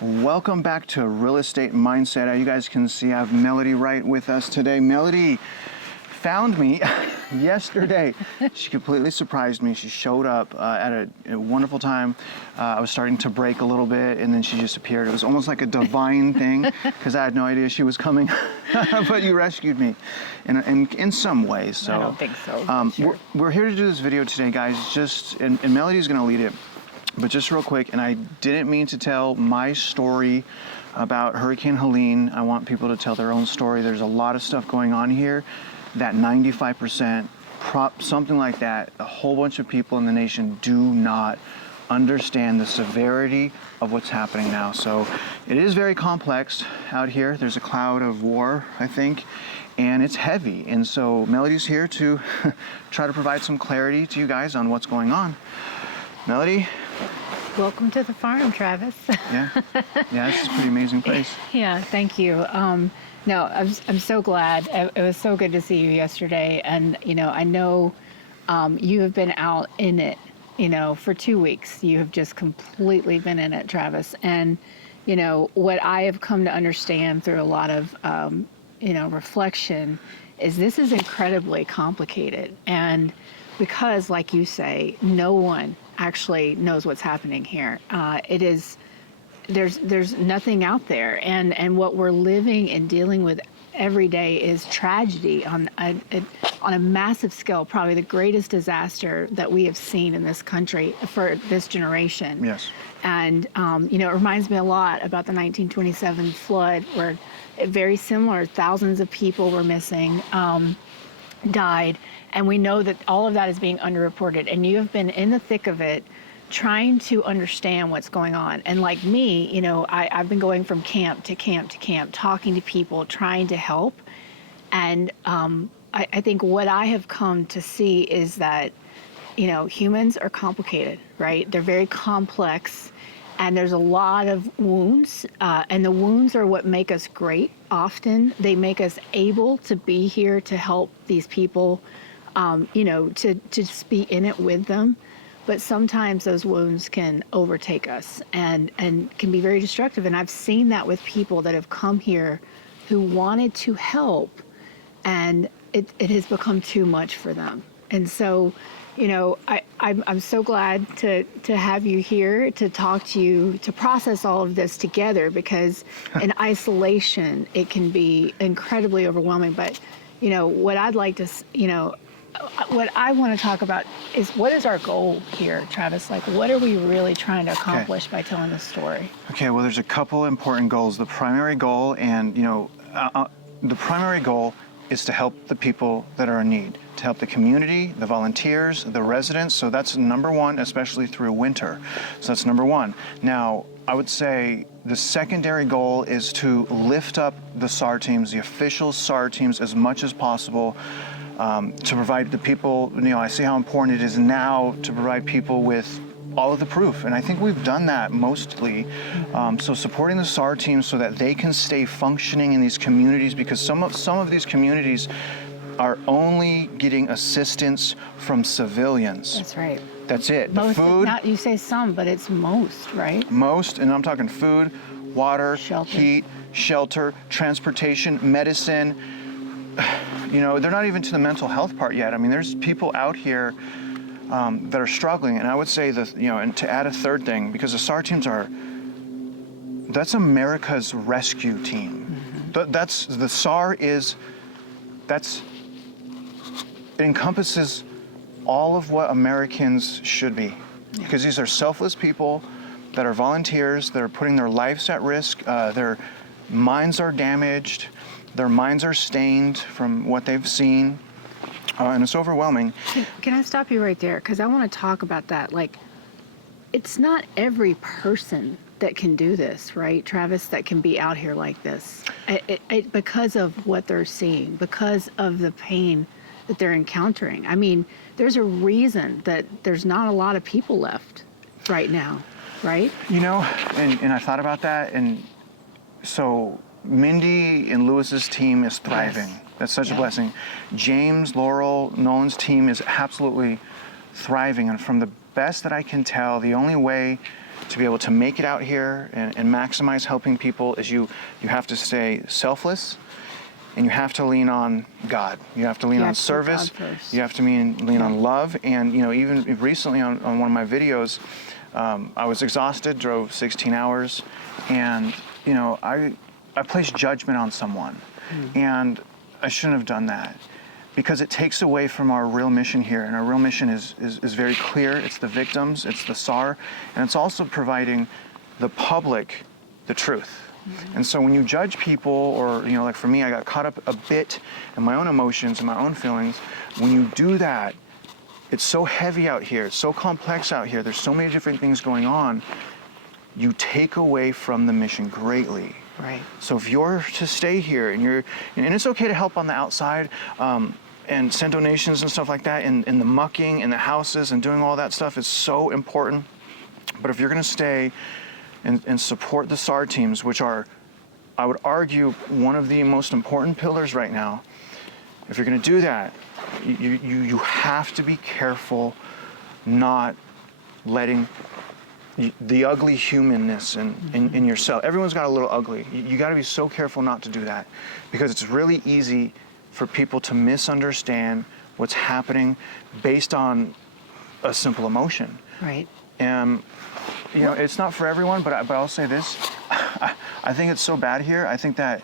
Welcome back to Real Estate Mindset. You guys can see I have Melody right with us today. Melody found me yesterday. She completely surprised me. She showed up at a wonderful time. I was starting to break a little bit, and then she just appeared. It was almost like a divine thing, because I had no idea she was coming. But you rescued me in some ways. So I don't think so. Sure. we're here to do this video today, guys. And Melody's going to lead it. But just real quick, and I didn't mean to tell my story about Hurricane Helene. I want people to tell their own story. There's a lot of stuff going on here. That 95%, something like that, a whole bunch of people in the nation do not understand the severity of what's happening now. So it is very complex out here. There's a cloud of war, I think, and it's heavy. And so Melody's here to try to provide some clarity to you guys on what's going on. Melody? Welcome to the farm, Travis. Yeah, this is a pretty amazing place. Yeah, thank you. No, I'm so glad. It was so good to see you yesterday. And, I know you have been out in it, for 2 weeks. You have just completely been in it, Travis. And, what I have come to understand through a lot of, reflection is this is incredibly complicated. And because, like you say, no one actually knows what's happening here. There's nothing out there, and what we're living and dealing with every day is tragedy on a massive scale, probably the greatest disaster that we have seen in this country for this generation. Yes. And it reminds me a lot about the 1927 flood, where very similar, thousands of people were missing, died, and we know that all of that is being underreported, and you have been in the thick of it trying to understand what's going on. And like me, I've been going from camp to camp to camp, talking to people, trying to help. And I think what I have come to see is that, humans are complicated, right? They're very complex, and there's a lot of wounds, and the wounds are what make us great. Often they make us able to be here to help these people, to just be in it with them. But sometimes those wounds can overtake us and can be very destructive. And I've seen that with people that have come here who wanted to help, and it has become too much for them. And so, I'm so glad to have you here, to talk to you, to process all of this together, because in isolation, it can be incredibly overwhelming. But, what I'd like to, what I want to talk about is, what is our goal here, Travis? Like, what are we really trying to accomplish by telling this story? Okay, well, there's a couple important goals. The primary goal, the primary goal is to help the people that are in need, to help the community, the volunteers, the residents. So that's number one, especially through winter. So that's number one. Now, I would say the secondary goal is to lift up the SAR teams, the official SAR teams, as much as possible, to provide the people, I see how important it is now to provide people with all of the proof. And I think we've done that mostly. So supporting the SAR teams so that they can stay functioning in these communities, because some of these communities are only getting assistance from civilians. That's right. That's it. Most, the food. Not, you say some, but it's most, right? Most, and I'm talking food, water, shelter. Heat, shelter, transportation, medicine. They're not even to the mental health part yet. I mean, there's people out here that are struggling, and I would say that, and to add a third thing, because the SAR teams that's America's rescue team. Mm-hmm. The SAR it encompasses all of what Americans should be, because these are selfless people that are volunteers, that are putting their lives at risk. Their minds are damaged, their minds are stained from what they've seen. And it's overwhelming. Can I stop you right there? Because I want to talk about that. Like, it's not every person that can do this, right, Travis, that can be out here like this. Because of what they're seeing, because of the pain that they're encountering. I mean, there's a reason that there's not a lot of people left right now, right? And I thought about that. And so Mindy and Lewis's team is thriving. Yes. That's such a blessing. James, Laurel, Nolan's team is absolutely thriving. And from the best that I can tell, the only way to be able to make it out here and maximize helping people is you have to stay selfless, and you have to lean on God. You have to lean on service. You have to lean on love. And even recently on one of my videos, I was exhausted, drove 16 hours, and I placed judgment on someone, and I shouldn't have done that, because it takes away from our real mission here. And our real mission is very clear. It's the victims, it's the SAR, and it's also providing the public the truth. And so when you judge people, or like for me, I got caught up a bit in my own emotions and my own feelings. When you do that, it's so heavy out here, it's so complex out here, there's so many different things going on, you take away from the mission greatly. Right. So if you're to stay here, and it's okay to help on the outside, and send donations and stuff like that, and the mucking and the houses and doing all that stuff is so important. But if you're going to stay and support the SAR teams, which are, I would argue, one of the most important pillars right now, if you're going to do that, you have to be careful not letting the ugly humanness in yourself. Everyone's got a little ugly. You got to be so careful not to do that, because it's really easy for people to misunderstand what's happening based on a simple emotion. Right. And it's not for everyone, but I'll say this: I think it's so bad here. I think that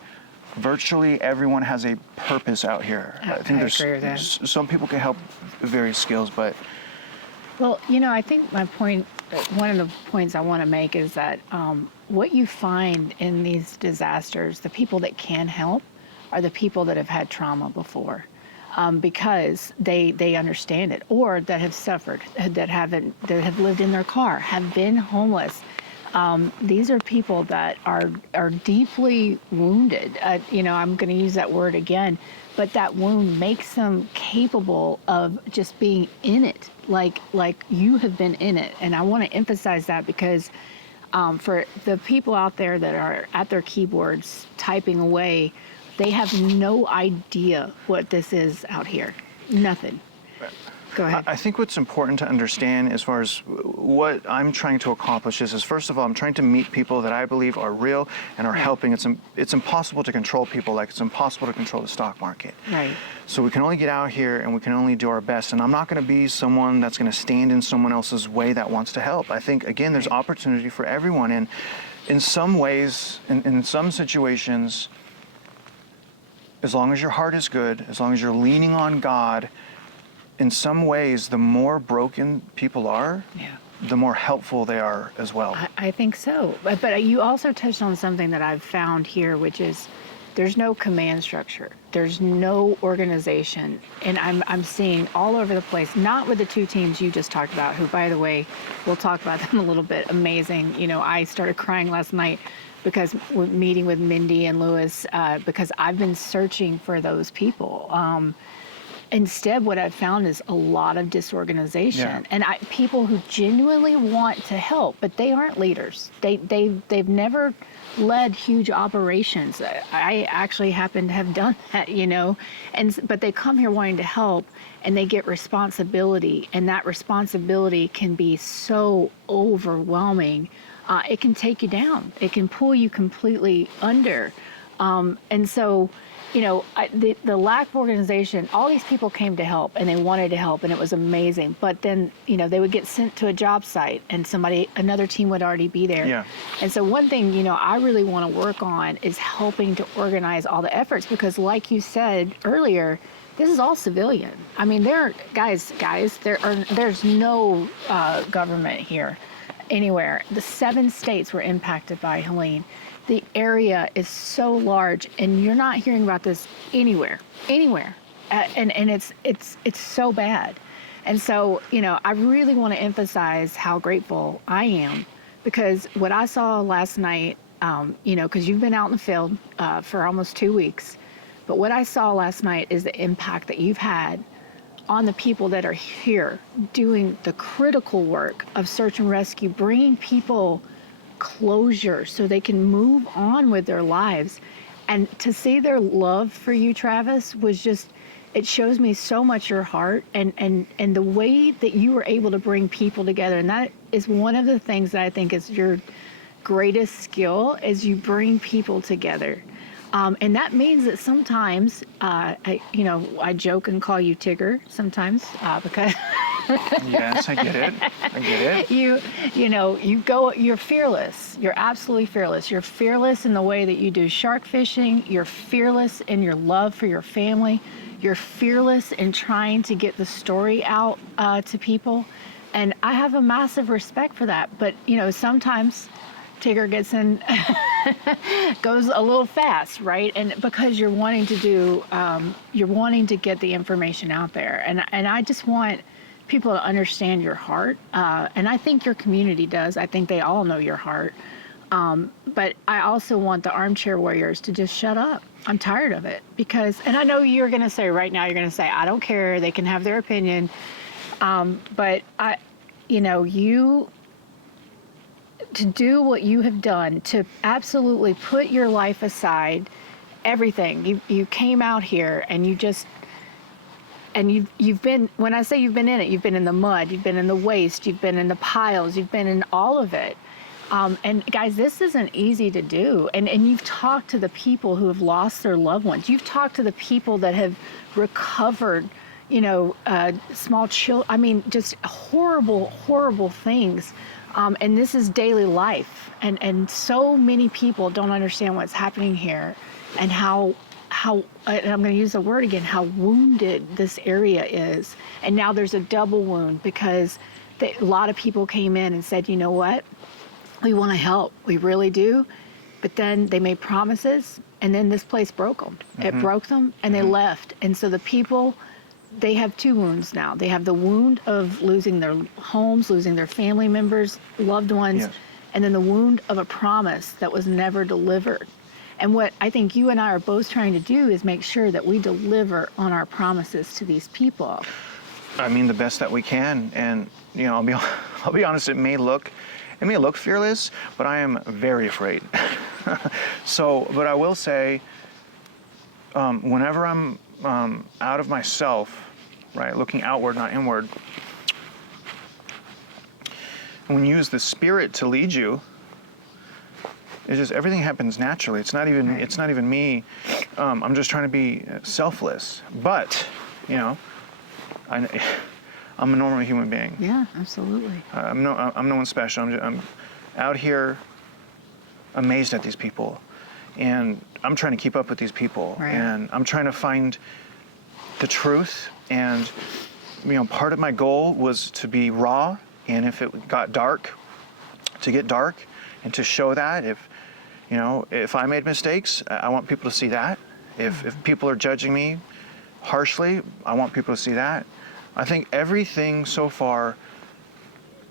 virtually everyone has a purpose out here. I think I agree with that. Some people can help various skills, but Well, I think one of the points I want to make is that what you find in these disasters, the people that can help are the people that have had trauma before, because they understand it, or that have suffered, that have lived in their car, have been homeless. These are people that are deeply wounded. I'm going to use that word again, but that wound makes them capable of just being in it, like you have been in it. And I want to emphasize that, because for the people out there that are at their keyboards typing away, they have no idea what this is out here. Nothing. Go ahead. I think what's important to understand as far as what I'm trying to accomplish is first of all, I'm trying to meet people that I believe are real and are helping. It's impossible to control people, like it's impossible to control the stock market. Right. So we can only get out here and we can only do our best. And I'm not going to be someone that's going to stand in someone else's way that wants to help. I think, again, there's opportunity for everyone. And in some ways, in some situations, as long as your heart is good, as long as you're leaning on God, in some ways, the more broken people are, the more helpful they are as well. I think so. But you also touched on something that I've found here, which is there's no command structure. There's no organization. And I'm seeing all over the place, not with the two teams you just talked about, who, by the way, we'll talk about them a little bit. Amazing. I started crying last night because we're meeting with Mindy and Lewis, because I've been searching for those people. Instead, what I've found is a lot of disorganization, and people who genuinely want to help, but they aren't leaders. They've never led huge operations. I actually happen to have done that, but they come here wanting to help, and they get responsibility, and that responsibility can be so overwhelming. It can take you down. It can pull you completely under, and so. The lack of organization, all these people came to help, and they wanted to help, and it was amazing. But then, they would get sent to a job site, and another team would already be there. Yeah. And so one thing, I really want to work on is helping to organize all the efforts, because like you said earlier, this is all civilian. I mean, there's no government here anywhere. The 7 states were impacted by Helene. The area is so large, and you're not hearing about this anywhere, and it's so bad. And so, I really want to emphasize how grateful I am, because what I saw last night, because you've been out in the field for almost 2 weeks, but what I saw last night is the impact that you've had on the people that are here doing the critical work of search and rescue, bringing people closure so they can move on with their lives. And to see their love for you, Travis, was just, it shows me so much your heart and the way that you were able to bring people together. And that is one of the things that I think is your greatest skill, is you bring people together. And that means that sometimes, I joke and call you Tigger sometimes because Yes, I get it. I get it. you're fearless. You're absolutely fearless. You're fearless in the way that you do shark fishing. You're fearless in your love for your family. You're fearless in trying to get the story out to people. And I have a massive respect for that. But, sometimes Tigger gets in, goes a little fast, right? And because you're wanting to get the information out there. And I just want people to understand your heart. And I think your community does. I think they all know your heart. But I also want the armchair warriors to just shut up. I'm tired of it and I know you're going to say right now, I don't care. They can have their opinion. But to do what you have done, to absolutely put your life aside, everything. You came out here and you've been, when I say you've been in it, you've been in the mud, you've been in the waste, you've been in the piles, you've been in all of it. And guys, this isn't easy to do. And you've talked to the people who have lost their loved ones. You've talked to the people that have recovered, small children. I mean, just horrible, horrible things. And this is daily life. And so many people don't understand what's happening here and how and I'm going to use the word again, how wounded this area is. And now there's a double wound because a lot of people came in and said, you know what? We want to help. We really do. But then they made promises, and then this place broke them. Mm-hmm. It broke them, and they left. And so the people, they have two wounds now. They have the wound of losing their homes, losing their family members, loved ones, yes. And then the wound of a promise that was never delivered. And what I think you and I are both trying to do is make sure that we deliver on our promises to these people. I mean, the best that we can. And, I'll be honest, it may look fearless, but I am very afraid. But I will say, whenever I'm out of myself, right, looking outward, not inward, when you use the Spirit to lead you, it's just everything happens naturally. It's not even me. I'm just trying to be selfless. But, I'm a normal human being. Yeah, absolutely. I'm no one special. I'm out here amazed at these people, and I'm trying to keep up with these people, right. And I'm trying to find the truth. And part of my goal was to be raw, and if it got dark, to get dark, and to show that if I made mistakes, I want people to see that. If people are judging me harshly, I want people to see that. I think everything so far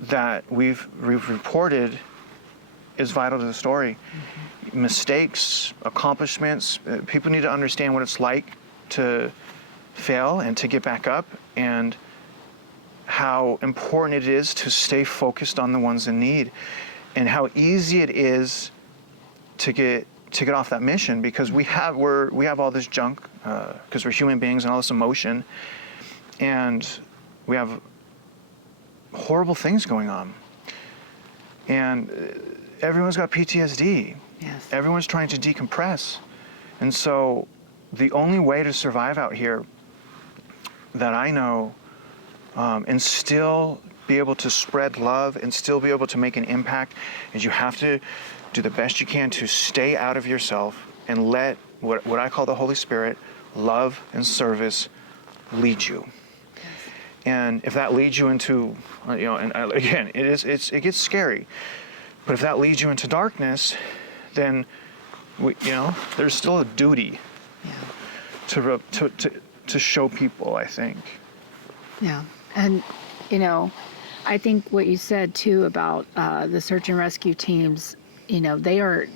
that we've reported is vital to the story. Mm-hmm. Mistakes, accomplishments, people need to understand what it's like to fail and to get back up, and how important it is to stay focused on the ones in need, and how easy it is to get off that mission, because we have all this junk, because we're human beings, and all this emotion, and we have horrible things going on, and everyone's got PTSD. Yes. Everyone's trying to decompress, and so the only way to survive out here that I know, and still be able to spread love and still be able to make an impact, is you have to do the best you can to stay out of yourself and let what I call the Holy Spirit, love and service, lead you. Yes. And if that leads you into, and again, it gets scary, but if that leads you into darkness, then there's still a duty, yeah, to show people, I think. Yeah, and I think what you said too about the search and rescue teams, the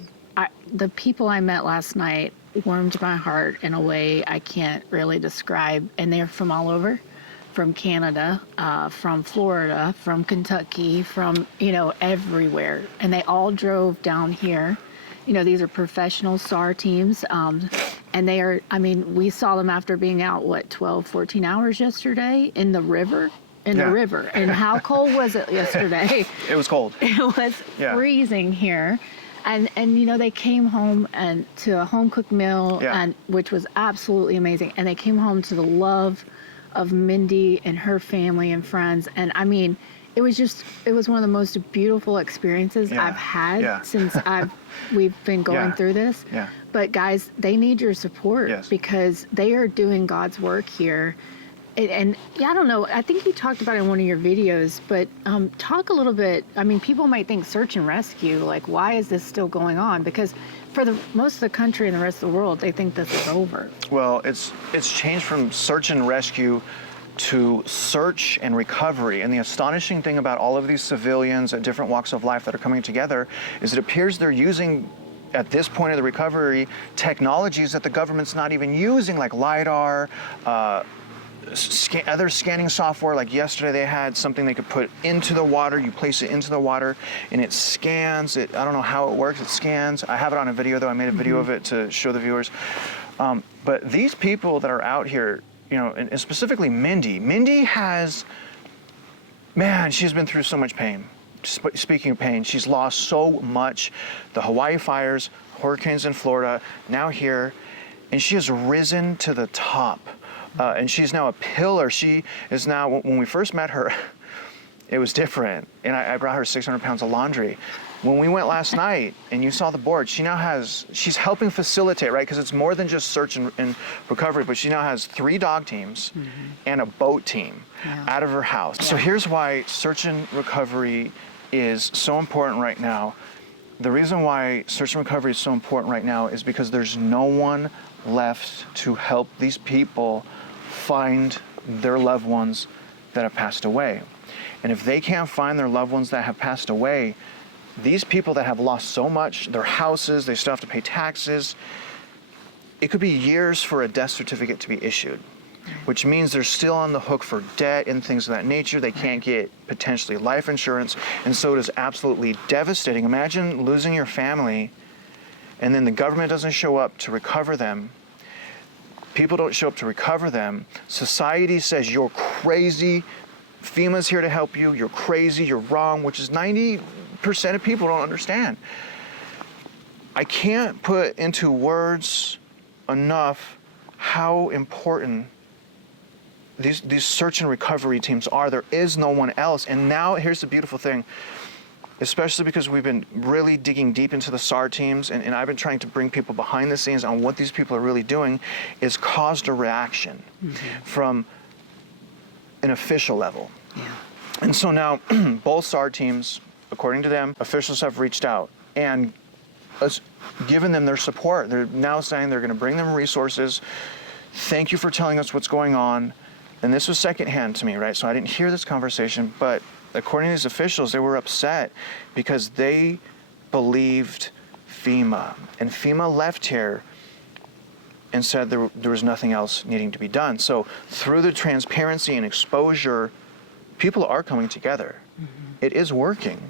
people I met last night warmed my heart in a way I can't really describe, and they're from all over, from Canada, from Florida, from Kentucky, from everywhere, and they all drove down here these are professional SAR teams, and they are, we saw them after being out, 12, 14 hours yesterday in the river. The river. And how cold was it yesterday? It was cold. It was freezing here. And they came home and to a home cooked meal, and which was absolutely amazing. And they came home to the love of Mindy and her family and friends. And it was one of the most beautiful experiences I've had since we've been going through this. Yeah. But guys, they need your support because they are doing God's work here. And I don't know, I think you talked about it in one of your videos, but talk a little bit. People might think search and rescue, like, why is this still going on? Because for most of the country and the rest of the world, they think this is over. Well, it's changed from search and rescue to search and recovery. And the astonishing thing about all of these civilians at different walks of life that are coming together is it appears they're using, at this point of the recovery, technologies that the government's not even using, like LiDAR, other scanning software. Like yesterday they had something they could put into the water. You place it into the water and it scans it. I don't know how it works. It scans. I have it on a video though. I made a video of it to show the viewers. But these people that are out here, and specifically Mindy has, she's been through so much pain. Speaking of pain, she's lost so much. The Hawaii fires, hurricanes in Florida, now here, and she has risen to the top. And she's now a pillar. She is now, when we first met her, it was different. And I brought her 600 pounds of laundry. When we went last night and you saw the board, she's helping facilitate, right? Because it's more than just search and recovery, but she now has 3 dog teams and a boat team out of her house. So here's why search and recovery is so important right now. The reason why search and recovery is so important right now is because there's no one left to help these people find their loved ones that have passed away. And if they can't find their loved ones that have passed away, these people that have lost so much, their houses, they still have to pay taxes, it could be years for a death certificate to be issued, which means they're still on the hook for debt and things of that nature. They can't get potentially life insurance, and so it is absolutely devastating. Imagine losing your family and then the government doesn't show up to recover them. People don't show up to recover them. Society says, you're crazy. FEMA's here to help you. You're crazy. You're wrong, which is 90% of people don't understand. I can't put into words enough how important these search and recovery teams are. There is no one else. And now here's the beautiful thing. Especially because we've been really digging deep into the SAR teams, and I've been trying to bring people behind the scenes on what these people are really doing, is caused a reaction from an official level. Yeah. And so now both SAR teams, according to them, officials have reached out and given them their support. They're now saying they're going to bring them resources. Thank you for telling us what's going on. And this was secondhand to me, right? So I didn't hear this conversation, but according to these officials, they were upset because they believed FEMA. And FEMA left here and said there was nothing else needing to be done. So through the transparency and exposure, people are coming together. It is working.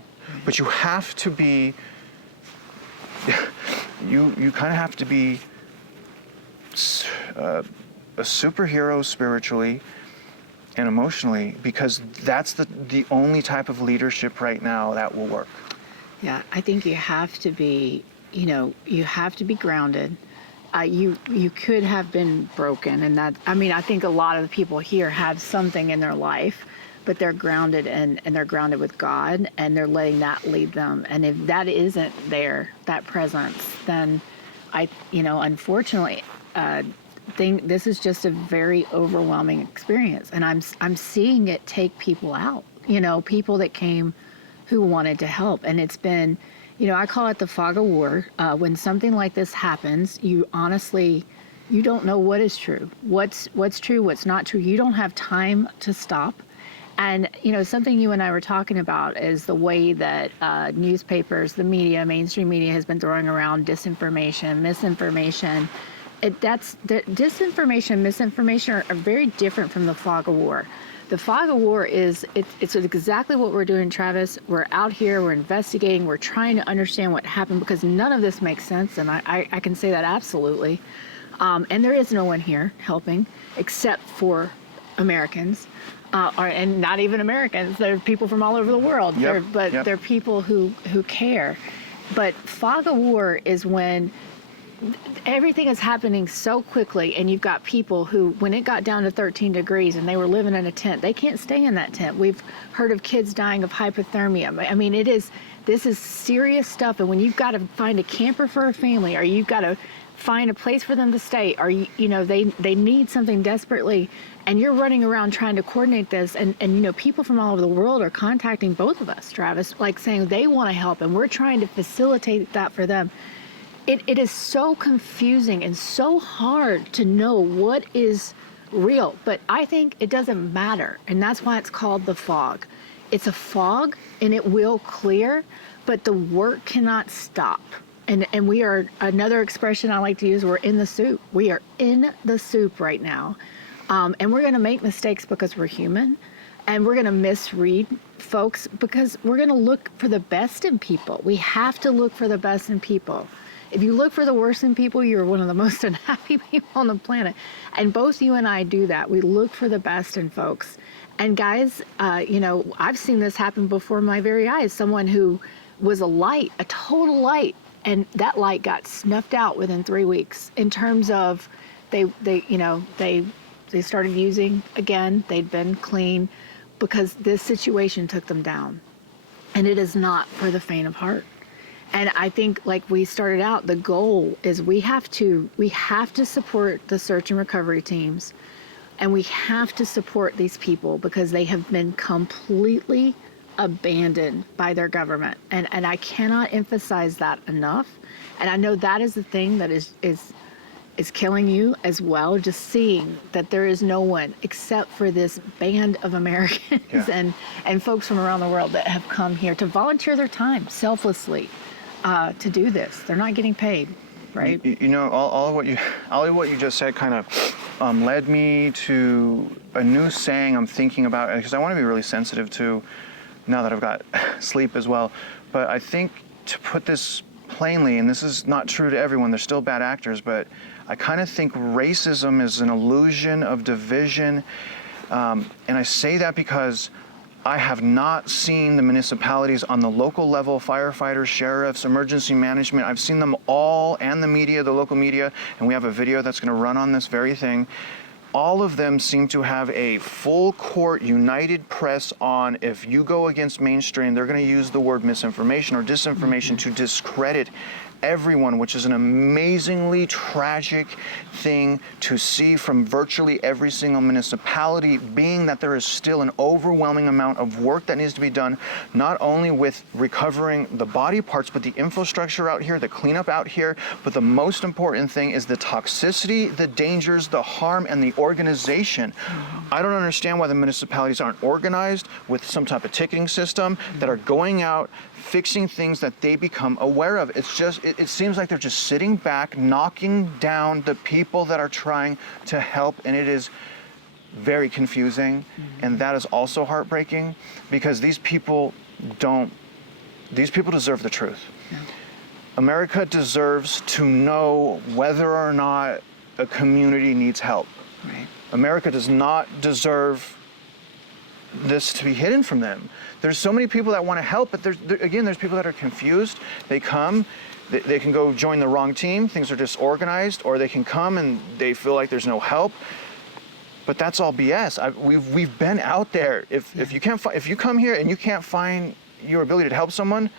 But you have to be, you kind of have to be a superhero spiritually and emotionally, because that's the only type of leadership right now that will work. Yeah, I think you have to be, you have to be grounded. You could have been broken, and that, I think a lot of the people here have something in their life, but they're grounded and they're grounded with God, and they're letting that lead them. And if that isn't there, that presence, then unfortunately, this is just a very overwhelming experience, and I'm seeing it take people out. People that came who wanted to help, and it's been, I call it the fog of war. When something like this happens, you honestly, you don't know what is true, what's true, what's not true. You don't have time to stop. And something you and I were talking about is the way that newspapers, the media, mainstream media has been throwing around disinformation, misinformation. Disinformation, misinformation are very different from the fog of war. The fog of war it's exactly what we're doing, Travis. We're out here, we're investigating, we're trying to understand what happened, because none of this makes sense, and I can say that absolutely. And there is no one here helping except for Americans, and not even Americans. They're people from all over the world. Yep. They're people who care. But fog of war is when everything is happening so quickly, and you've got people who, when it got down to 13 degrees and they were living in a tent, they can't stay in that tent. We've heard of kids dying of hypothermia. I mean, this is serious stuff. And when you've got to find a camper for a family, or you've got to find a place for them to stay, or they need something desperately, and you're running around trying to coordinate this, and people from all over the world are contacting both of us, Travis, like saying they want to help, and we're trying to facilitate that for them. It is so confusing and so hard to know what is real, but I think it doesn't matter, and that's why it's called the fog. It's a fog, and it will clear, but the work cannot stop. And we are, another expression I like to use, we're in the soup. We are in the soup right now, and we're going to make mistakes because we're human, and we're going to misread folks because we're going to look for the best in people. We have to look for the best in people. If you look for the worst in people, you're one of the most unhappy people on the planet. And both you and I do that. We look for the best in folks. And guys, I've seen this happen before my very eyes. Someone who was a light, a total light, and that light got snuffed out within 3 weeks. In terms of they started using again. They'd been clean because this situation took them down. And it is not for the faint of heart. And I think, like we started out, the goal is we have to support the search and recovery teams, and we have to support these people because they have been completely abandoned by their government. And I cannot emphasize that enough. And I know that is the thing that is killing you as well, just seeing that there is no one except for this band of Americans and folks from around the world that have come here to volunteer their time selflessly. To do this. They're not getting paid, right? All of what you just said kind of led me to a new saying I'm thinking about, because I want to be really sensitive to, now that I've got sleep as well. But I think, to put this plainly, and this is not true to everyone, they're still bad actors, but I kind of think racism is an illusion of division. And I say that because I have not seen the municipalities on the local level, firefighters, sheriffs, emergency management. I've seen them all, and the media, the local media, and we have a video that's going to run on this very thing. All of them seem to have a full court united press on, if you go against mainstream, they're going to use the word misinformation or disinformation to discredit everyone, which is an amazingly tragic thing to see from virtually every single municipality, being that there is still an overwhelming amount of work that needs to be done, not only with recovering the body parts, but the infrastructure out here, the cleanup out here. But the most important thing is the toxicity, the dangers, the harm, and the organization. I don't understand why the municipalities aren't organized with some type of ticketing system that are going out, fixing things that they become aware of. It's just, it seems like they're just sitting back, knocking down the people that are trying to help, and it is very confusing. And that is also heartbreaking, because these people deserve the truth. America deserves to know whether or not a community needs help. Right. America does not deserve this to be hidden from them. There's so many people that want to help, but there's people that are confused. They come, they can go join the wrong team, things are disorganized, or they can come and they feel like there's no help. But that's all BS. We've been out there. If you come here and you can't find your ability to help someone,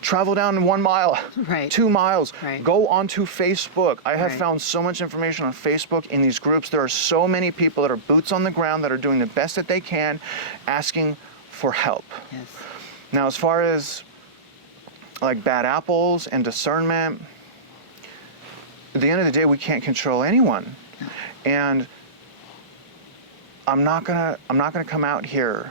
travel down 1 mile, Right. 2 miles, Right. go onto Facebook. I have Right. found so much information on Facebook in these groups. There are so many people that are boots on the ground that are doing the best that they can, asking for help. Yes. Now, as far as like bad apples and discernment, at the end of the day, we can't control anyone. No. And I'm not gonna come out here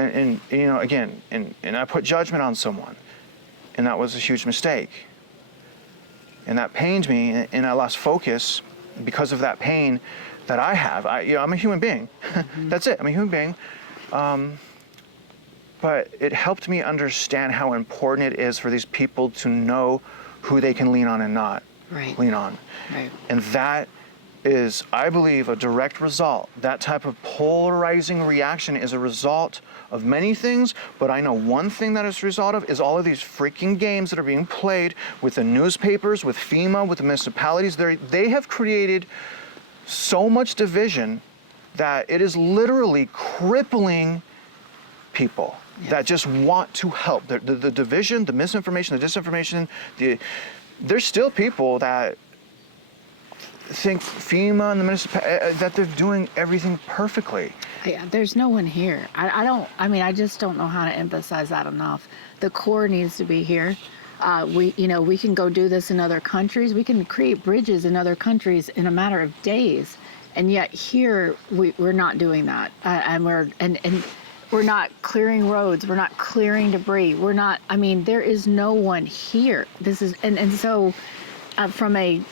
and again, and I put judgment on someone, and that was a huge mistake. And that pained me, and I lost focus because of that pain. that I have. I'm a human being. That's it. I'm a human being. But it helped me understand how important it is for these people to know who they can lean on and not lean on. Right. And that is, I believe, a direct result. That type of polarizing reaction is a result of many things, but I know one thing that it's a result of is all of these freaking games that are being played with the newspapers, with FEMA, with the municipalities. They have created so much division that it is literally crippling people that just want to help. The division, the misinformation, the disinformation, there's still people that think FEMA and the municipality, that they're doing everything perfectly. Yeah, there's no one here. I just don't know how to emphasize that enough. The core needs to be here. We can go do this in other countries. We can create bridges in other countries in a matter of days. And yet here, we're not doing that. And we're not clearing roads. We're not clearing debris. There is no one here. So from a,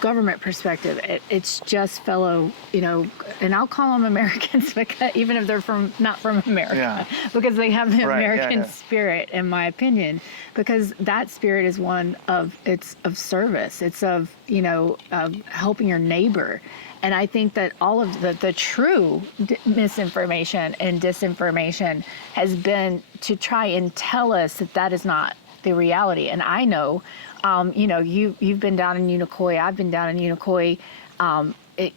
government perspective, it's just fellow, and I'll call them Americans, because even if they're not from America, because they have the American spirit, in my opinion, because that spirit is one of service. It's of helping your neighbor. And I think that all of the true misinformation and disinformation has been to try and tell us that is not the reality. And I know, you've been down in Unicoi, I've been down in Unicoi.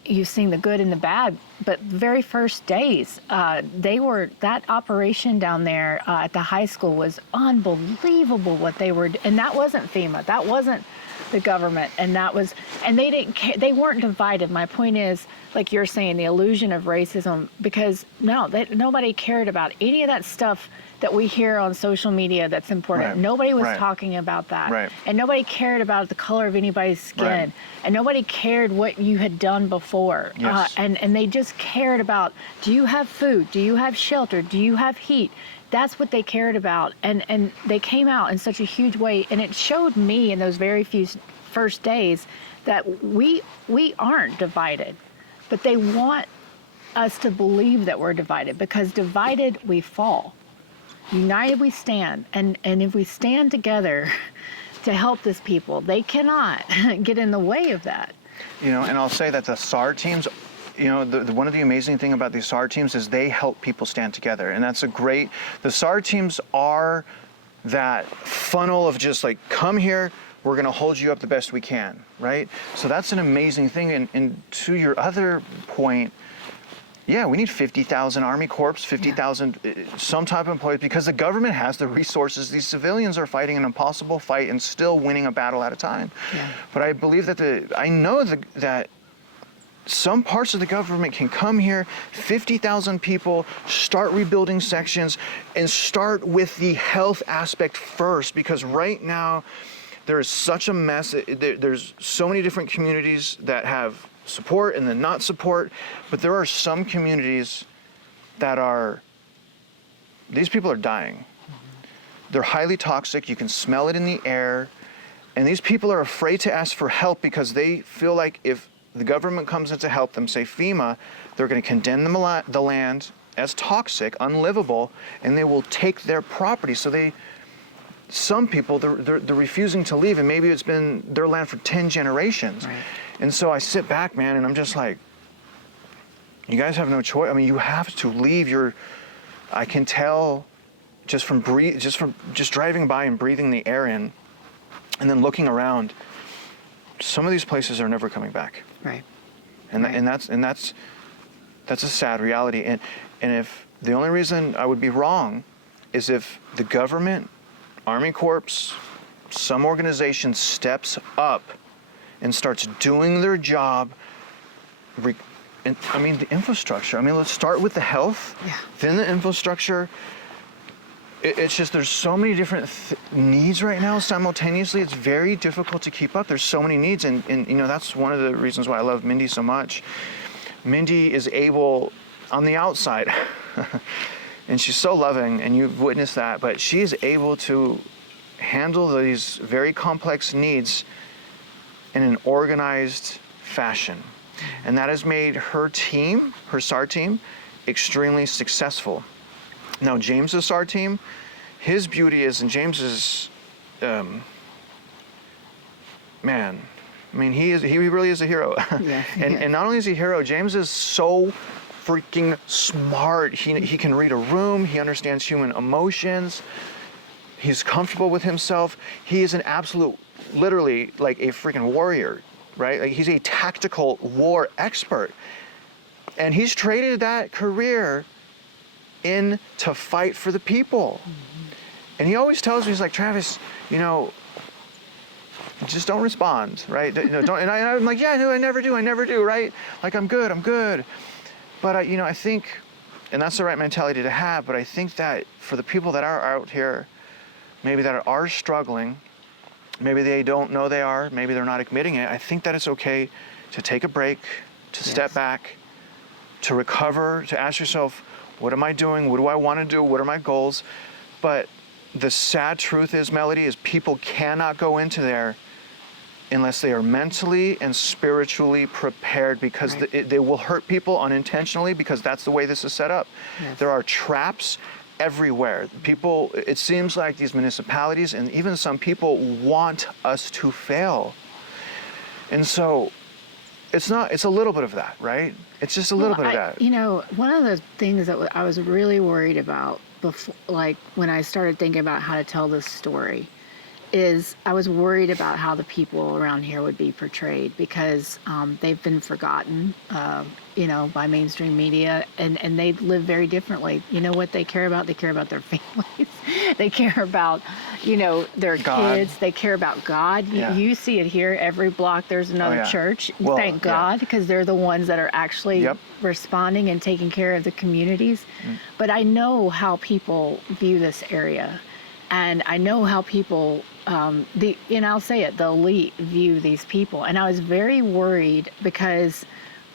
You've seen the good and the bad, but the very first days, that operation down there at the high school was unbelievable what they were, and that wasn't FEMA, that wasn't the government, and they didn't care, they weren't divided. My point is, like you're saying, the illusion of racism, because nobody cared about any of that stuff that we hear on social media that's important. Right. Nobody was Right. talking about that. Right. And nobody cared about the color of anybody's skin. Right. And nobody cared what you had done before. Yes. And they just cared about, do you have food? Do you have shelter? Do you have heat? That's what they cared about. And they came out in such a huge way. And it showed me in those very few first days that we aren't divided. But they want us to believe that we're divided, because divided we fall. United we stand, and if we stand together to help this people, they cannot get in the way of that. And I'll say that the SAR teams, one of the amazing thing about these SAR teams is they help people stand together, and the SAR teams are that funnel of just like, come here, we're gonna hold you up the best we can, right? So that's an amazing thing, and to your other point, yeah, we need 50,000 Army Corps, 50,000 some type of employees, because the government has the resources. These civilians are fighting an impossible fight and still winning a battle at a time. Yeah. But I believe that some parts of the government can come here, 50,000 people, start rebuilding sections, and start with the health aspect first, because right now there is such a mess. There's so many different communities that have support and then not support, but there are some communities that these people are dying. They're highly toxic, you can smell it in the air, and these people are afraid to ask for help because they feel like if the government comes in to help them, say FEMA, they're going to condemn the land as toxic, unlivable, and they will take their property. So some people, they're refusing to leave, and maybe it's been their land for 10 generations. Right. And so I sit back, man, and I'm just like, you guys have no choice. I mean, you have to leave I can tell just driving by and breathing the air in, and then looking around, some of these places are never coming back. Right. And that's a sad reality. And if the only reason I would be wrong is if the government, Army Corps, some organization steps up and starts doing their job. The infrastructure. Let's start with the health, then the infrastructure. It's just there's so many different needs right now simultaneously. It's very difficult to keep up. There's so many needs, and that's one of the reasons why I love Mindy so much. Mindy is able, on the outside, and she's so loving, and you've witnessed that, but she is able to handle these very complex needs in an organized fashion. And that has made her team, her SAR team, extremely successful. Now, James's SAR team, his beauty is, and James's, man, I mean, he really is a hero. Yes, And not only is he a hero, James is so freaking smart. He can read a room. He understands human emotions. He's comfortable with himself. He is an absolute, literally, like a freaking warrior, right? Like, he's a tactical war expert. And he's traded that career in to fight for the people. And he always tells me, he's like, Travis, you know, just don't respond, right? You know, don't. And I'm like, yeah, no, I never do, right? Like, I'm good. But I think, and that's the right mentality to have. But I think that for the people that are out here, maybe that are struggling, maybe they don't know they are, maybe they're not admitting it. I think that it's okay to take a break, to step back, to recover, to ask yourself, what am I doing? What do I want to do? What are my goals? But the sad truth is, Melody, is people cannot go into there unless they are mentally and spiritually prepared, because they will hurt people unintentionally, because that's the way this is set up. Yes. There are traps everywhere. People, it seems like these municipalities and even some people want us to fail. And so it's a little bit of that, right? It's just a little bit of that. You know, one of the things that I was really worried about before, like when I started thinking about how to tell this story, is I was worried about how the people around here would be portrayed, because they've been forgotten, you know, by mainstream media, and they live very differently. You know what they care about? They care about their families. They care about, you know, their kids. They care about God. You see it here. Every block there's another church. Well, thank God, because they're the ones that are actually responding and taking care of the communities. But I know how people view this area. And I know how people, and I'll say it, the elite view these people. And I was very worried because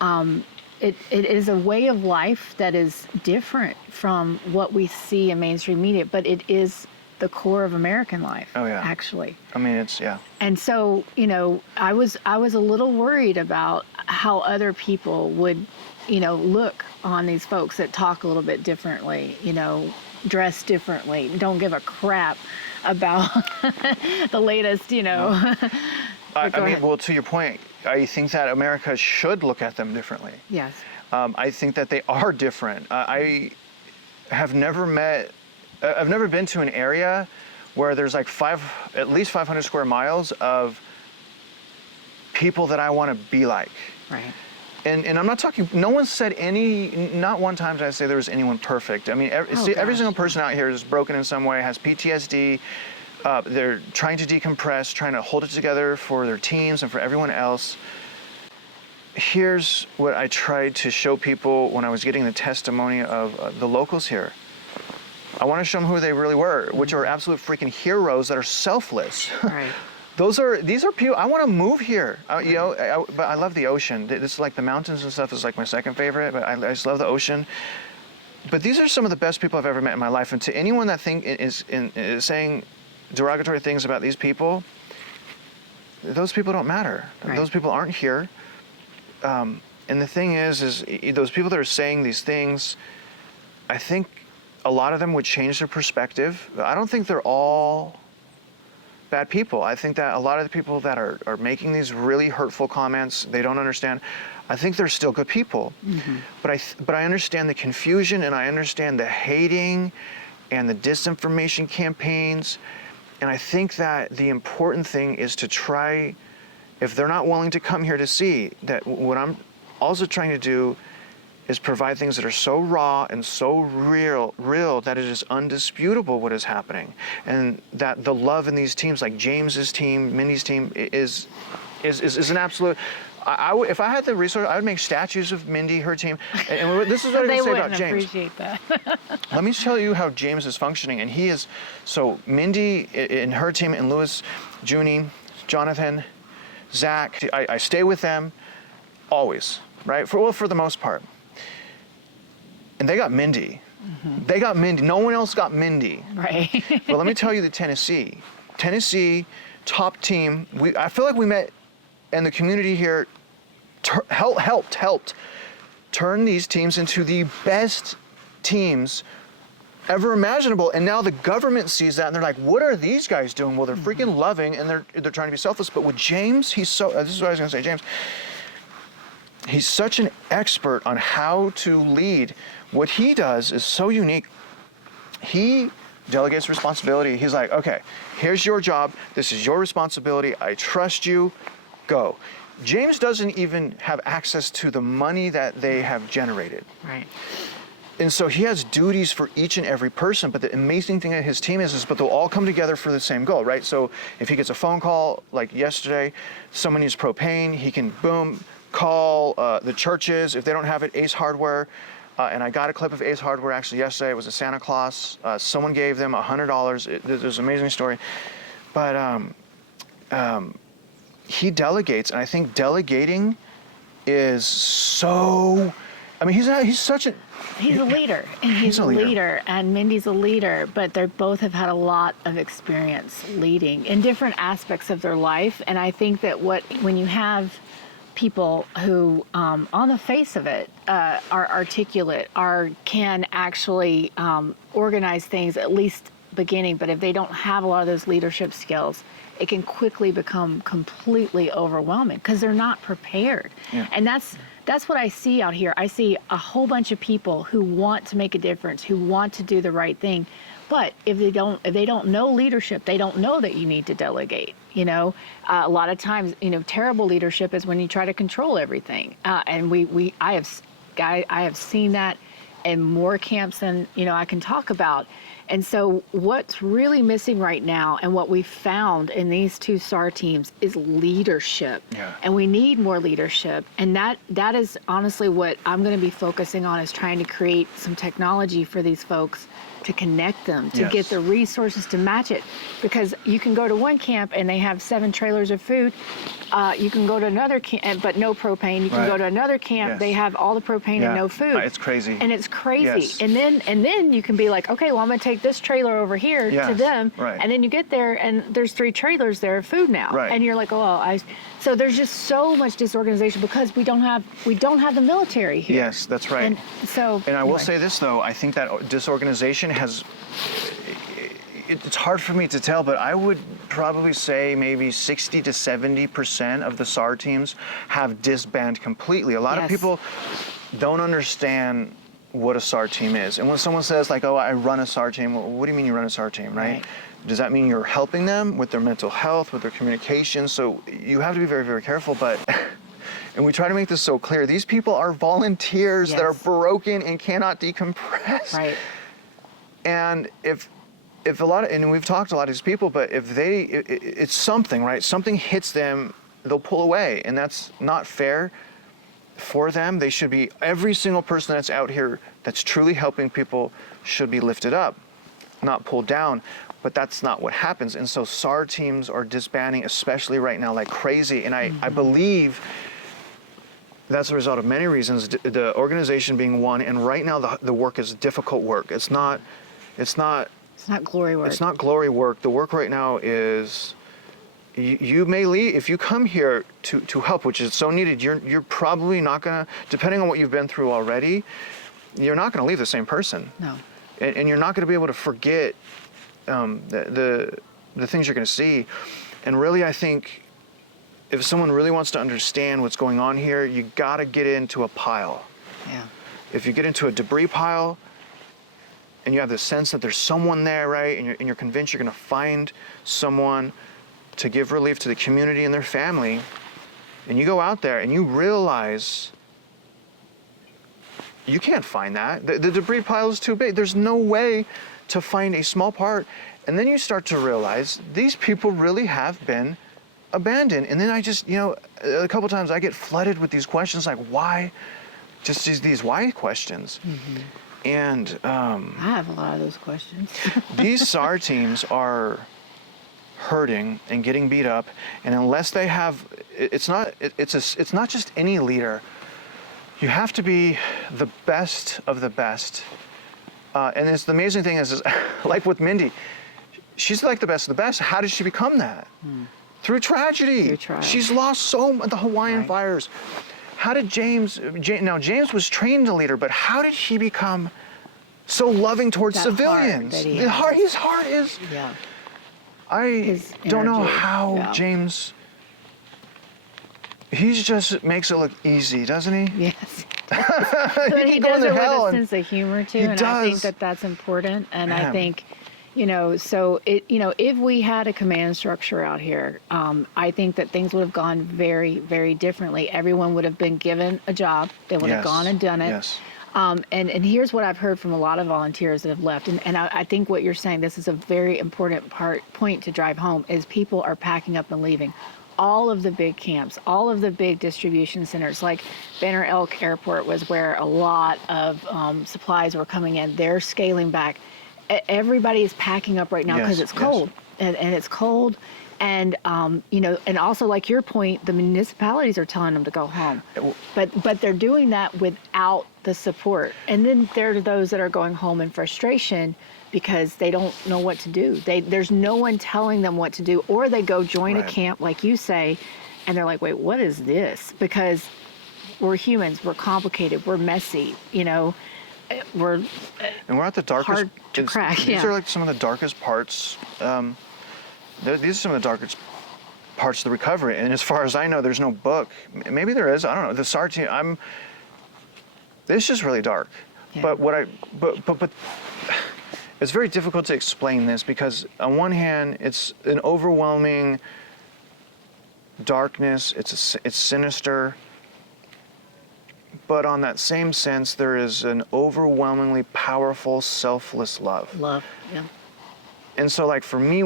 it is a way of life that is different from what we see in mainstream media, but it is the core of American life, actually. I mean, it's, And so, you know, I was a little worried about how other people would, you know, look on these folks that talk a little bit differently, you know, dress differently, don't give a crap about the latest, you know. I mean, well, to your point, I think that America should look at them differently. Yes. I think that they are different. I have never I've never been to an area where there's like at least 500 square miles of people that I want to be like. Right. And I'm not talking, no one said not one time did I say there was anyone perfect. I mean, every single person out here is broken in some way, has PTSD. They're trying to decompress, trying to hold it together for their teams and for everyone else. Here's what I tried to show people when I was getting the testimony of the locals here. I want to show them who they really were, which are absolute freaking heroes that are selfless. Right. These are people. I want to move here. You know, but I love the ocean. This is like the mountains and stuff is like my second favorite. But I just love the ocean. But these are some of the best people I've ever met in my life. And to anyone that is saying derogatory things about these people, those people don't matter. Right. Those people aren't here. And the thing is those people that are saying these things, I think a lot of them would change their perspective. I don't think they're all bad people. I think that a lot of the people that are making these really hurtful comments, they don't understand. I think they're still good people. Mm-hmm. But I understand the confusion, and I understand the hating and the disinformation campaigns. And I think that the important thing is to try, if they're not willing to come here to see, that what I'm also trying to do is provide things that are so raw and so real that it is undisputable what is happening. And that the love in these teams, like James's team, Mindy's team, is an absolute. If I had the resource, I would make statues of Mindy, her team. And this is what I would say about James. They wouldn't appreciate that. Let me tell you how James is functioning. And he is, so Mindy and her team, and Louis, Junie, Jonathan, Zach, I stay with them always, right? For the most part. And they got Mindy. Mm-hmm. They got Mindy. No one else got Mindy. Right. But let me tell you the Tennessee, top team. I feel like we met in the community here helped turn these teams into the best teams ever imaginable. And now the government sees that and they're like, what are these guys doing? Well, they're freaking loving and they're trying to be selfless. But with James, this is what I was going to say, James. He's such an expert on how to lead. What he does is so unique. He delegates responsibility. He's like, okay, here's your job. This is your responsibility. I trust you. Go. James doesn't even have access to the money that they have generated. Right. And so he has duties for each and every person, but the amazing thing that his team is but they'll all come together for the same goal, right? So if he gets a phone call, like yesterday, someone needs propane, he can, boom, call the churches. If they don't have it, Ace Hardware. And I got a clip of Ace Hardware actually yesterday. It was a Santa Claus. Someone gave them $100. There's an amazing story. But he delegates, and I think delegating is so, I mean, he's such a... He's a leader, and he's a leader, and Mindy's a leader, but they both have had a lot of experience leading in different aspects of their life. And I think that when you have people who, on the face of it, are articulate, can actually organize things, at least beginning, but if they don't have a lot of those leadership skills, it can quickly become completely overwhelming because they're not prepared. Yeah. And that's what I see out here. I see a whole bunch of people who want to make a difference, who want to do the right thing. But if they don't know leadership, they don't know that you need to delegate. You know, a lot of times, terrible leadership is when you try to control everything. And I have seen that in more camps than I can talk about. And so what's really missing right now, and what we found in these two SAR teams, is leadership. Yeah. And we need more leadership. And that is honestly what I'm going to be focusing on, is trying to create some technology for these folks to connect them, to get the resources to match it. Because you can go to one camp and they have 7 trailers of food. You can go to another camp, but no propane. You can go to another camp, they have all the propane and no food. It's crazy. And it's crazy. Yes. And then you can be like, okay, well, I'm going to take this trailer over here to them. Right. And then you get there and there's 3 trailers there of food now. Right. And you're like, so there's just so much disorganization because we don't have the military here. Yes, that's right. And I will say this though, I think that disorganization it's hard for me to tell, but I would probably say maybe 60 to 70% of the SAR teams have disbanded completely. A lot of people don't understand what a SAR team is. And when someone says like, oh, I run a SAR team, well, what do you mean you run a SAR team, right? Does that mean you're helping them with their mental health, with their communication? So you have to be very, very careful, but and we try to make this so clear. These people are volunteers that are broken and cannot decompress. Right. And if a lot of, and we've talked to a lot of these people, but if it's something, right? Something hits them, they'll pull away, and that's not fair for them. They should be, every single person that's out here that's truly helping people should be lifted up, not pulled down. But that's not what happens. And so SAR teams are disbanding, especially right now, like crazy. And I believe that's a result of many reasons, the organization being one. And right now the work is difficult work. It's not glory work. It's not glory work. The work right now is, you may leave, if you come here to help, which is so needed, you're probably not gonna, depending on what you've been through already, you're not gonna leave the same person. No. And you're not gonna be able to forget the things you're gonna see. And really, I think if someone really wants to understand what's going on here, you gotta get into a pile. Yeah. If you get into a debris pile, and you have the sense that there's someone there, right? And you're convinced you're gonna find someone to give relief to the community and their family, and you go out there and you realize you can't find that. The debris pile is too big. There's no way to find a small part. And then you start to realize these people really have been abandoned. And then I just, a couple times I get flooded with these questions like, why? Just these why questions. Mm-hmm. And I have a lot of those questions. These SAR teams are hurting and getting beat up, and unless they have, it's not just any leader. You have to be the best of the best. And it's the amazing thing is like with Mindy, she's like the best of the best. How did she become that? Through tragedy. Through trial. She's lost the Hawaiian fires. how did now James was trained a leader, but how did he become so loving towards That civilians? His heart is. Yeah. I don't know energy, how yeah. James. He just makes it look easy, doesn't he? Yes. But he does it with a sense of humor too, and I think that that's important. And I think, so if we had a command structure out here, I think that things would have gone very, very differently. Everyone would have been given a job. They would have gone and done it. Yes. And here's what I've heard from a lot of volunteers that have left. And I think what you're saying, this is a very important point to drive home, is people are packing up and leaving. All of the big camps, all of the big distribution centers, like Banner Elk Airport was where a lot of supplies were coming in. They're scaling back. Everybody is packing up right now because it's cold. And it's cold. And, and also like your point, the municipalities are telling them to go home. But they're doing that without the support. And then there are those that are going home in frustration because they don't know what to do. There's no one telling them what to do, or they go join a camp, like you say, and they're like, wait, what is this? Because we're humans, we're complicated, we're messy, and we're at the darkest, hard to crack. These are like some of the darkest parts. These are some of the darkest parts of the recovery. And as far as I know, there's no book. Maybe there is. I don't know. The SAR team. It's just really dark. Yeah. But it's very difficult to explain this because on one hand, it's an overwhelming darkness. It's sinister. But on that same sense, there is an overwhelmingly powerful, selfless love. Love, yeah. And so, like for me,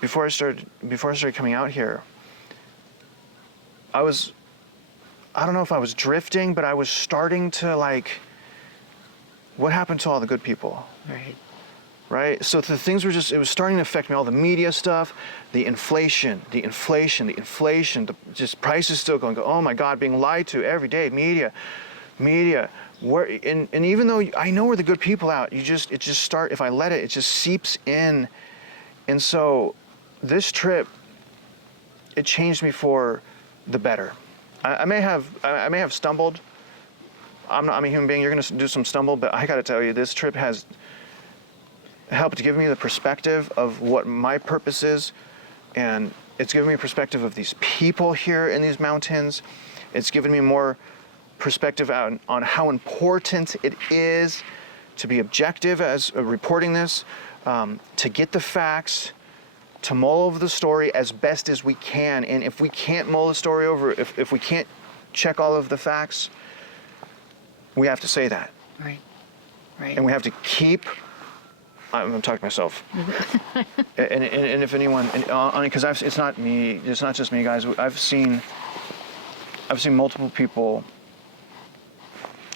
before I started coming out here, I don't know if I was drifting, but I was starting to what happened to all the good people? Right? So the things were it was starting to affect me, all the media stuff, the inflation, the just prices still going, oh my God, being lied to every day, media, and even though I know we're the good people out, if I let it just seeps in. And so this trip, it changed me for the better. I may have stumbled. I'm a human being. You're going to do some stumble, but I got to tell you, this trip has helped give me the perspective of what my purpose is, and it's given me a perspective of these people here in these mountains. It's given me more perspective on how important it is to be objective as reporting this, to get the facts, to mull over the story as best as we can. And if we can't mull the story over, if we can't check all of the facts, we have to say that. Right. And we have to keep. I'm talking to myself. and if anyone, because it's not me. It's not just me, guys. I've seen multiple people.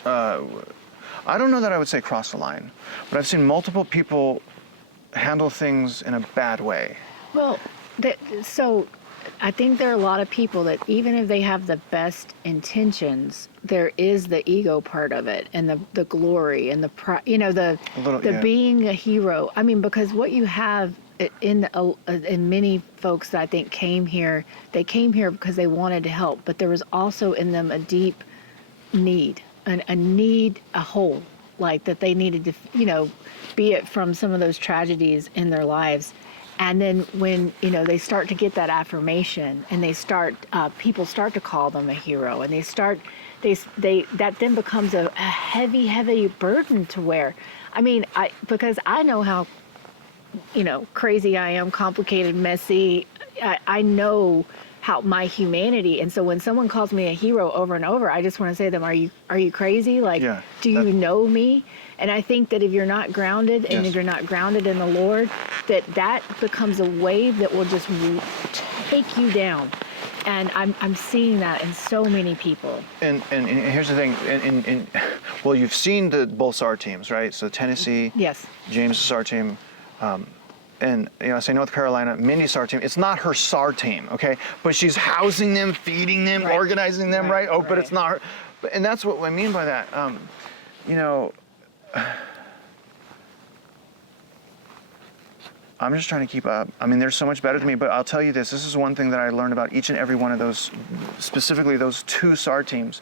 I don't know that I would say cross the line, but I've seen multiple people handle things in a bad way. Well, so I think there are a lot of people that even if they have the best intentions, there is the ego part of it, and the glory and the being a hero. I mean, because what you have in many folks that I think came here, they came here because they wanted to help, but there was also in them a deep need, a hole, like that they needed to, be it from some of those tragedies in their lives. And then when, they start to get that affirmation and people start to call them a hero, and that then becomes a heavy, heavy burden to wear. I mean, because I know how, crazy I am, complicated, messy. I know how my humanity. And so when someone calls me a hero over and over, I just want to say to them, are you crazy? Do you know me? And I think that if you're not grounded and if you're not grounded in the Lord, that becomes a wave that will just take you down. And I'm seeing that in so many people. And here's the thing. Well, you've seen both SAR teams, right? So Tennessee, yes, James' SAR team, and I say North Carolina, Mindy's SAR team. It's not her SAR team, okay? But she's housing them, feeding them, organizing them, right? But it's not her. And that's what I mean by that. I'm just trying to keep up. I mean, there's so much better than me, but I'll tell you this is one thing that I learned about each and every one of those, specifically those 2 SAR teams.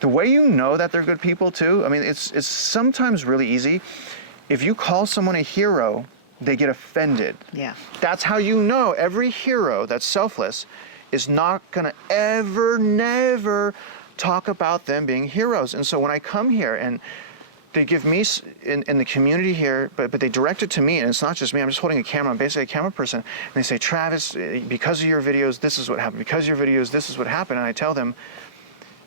The way you know that they're good people too, I mean, it's sometimes really easy. If you call someone a hero, they get offended. Yeah. That's how you know every hero that's selfless is not gonna ever, never talk about them being heroes. And so when I come here and they give me, in the community here, but they direct it to me, and it's not just me, I'm just holding a camera, I'm basically a camera person, and they say, Travis, because of your videos, this is what happened. Because of your videos, this is what happened. And I tell them,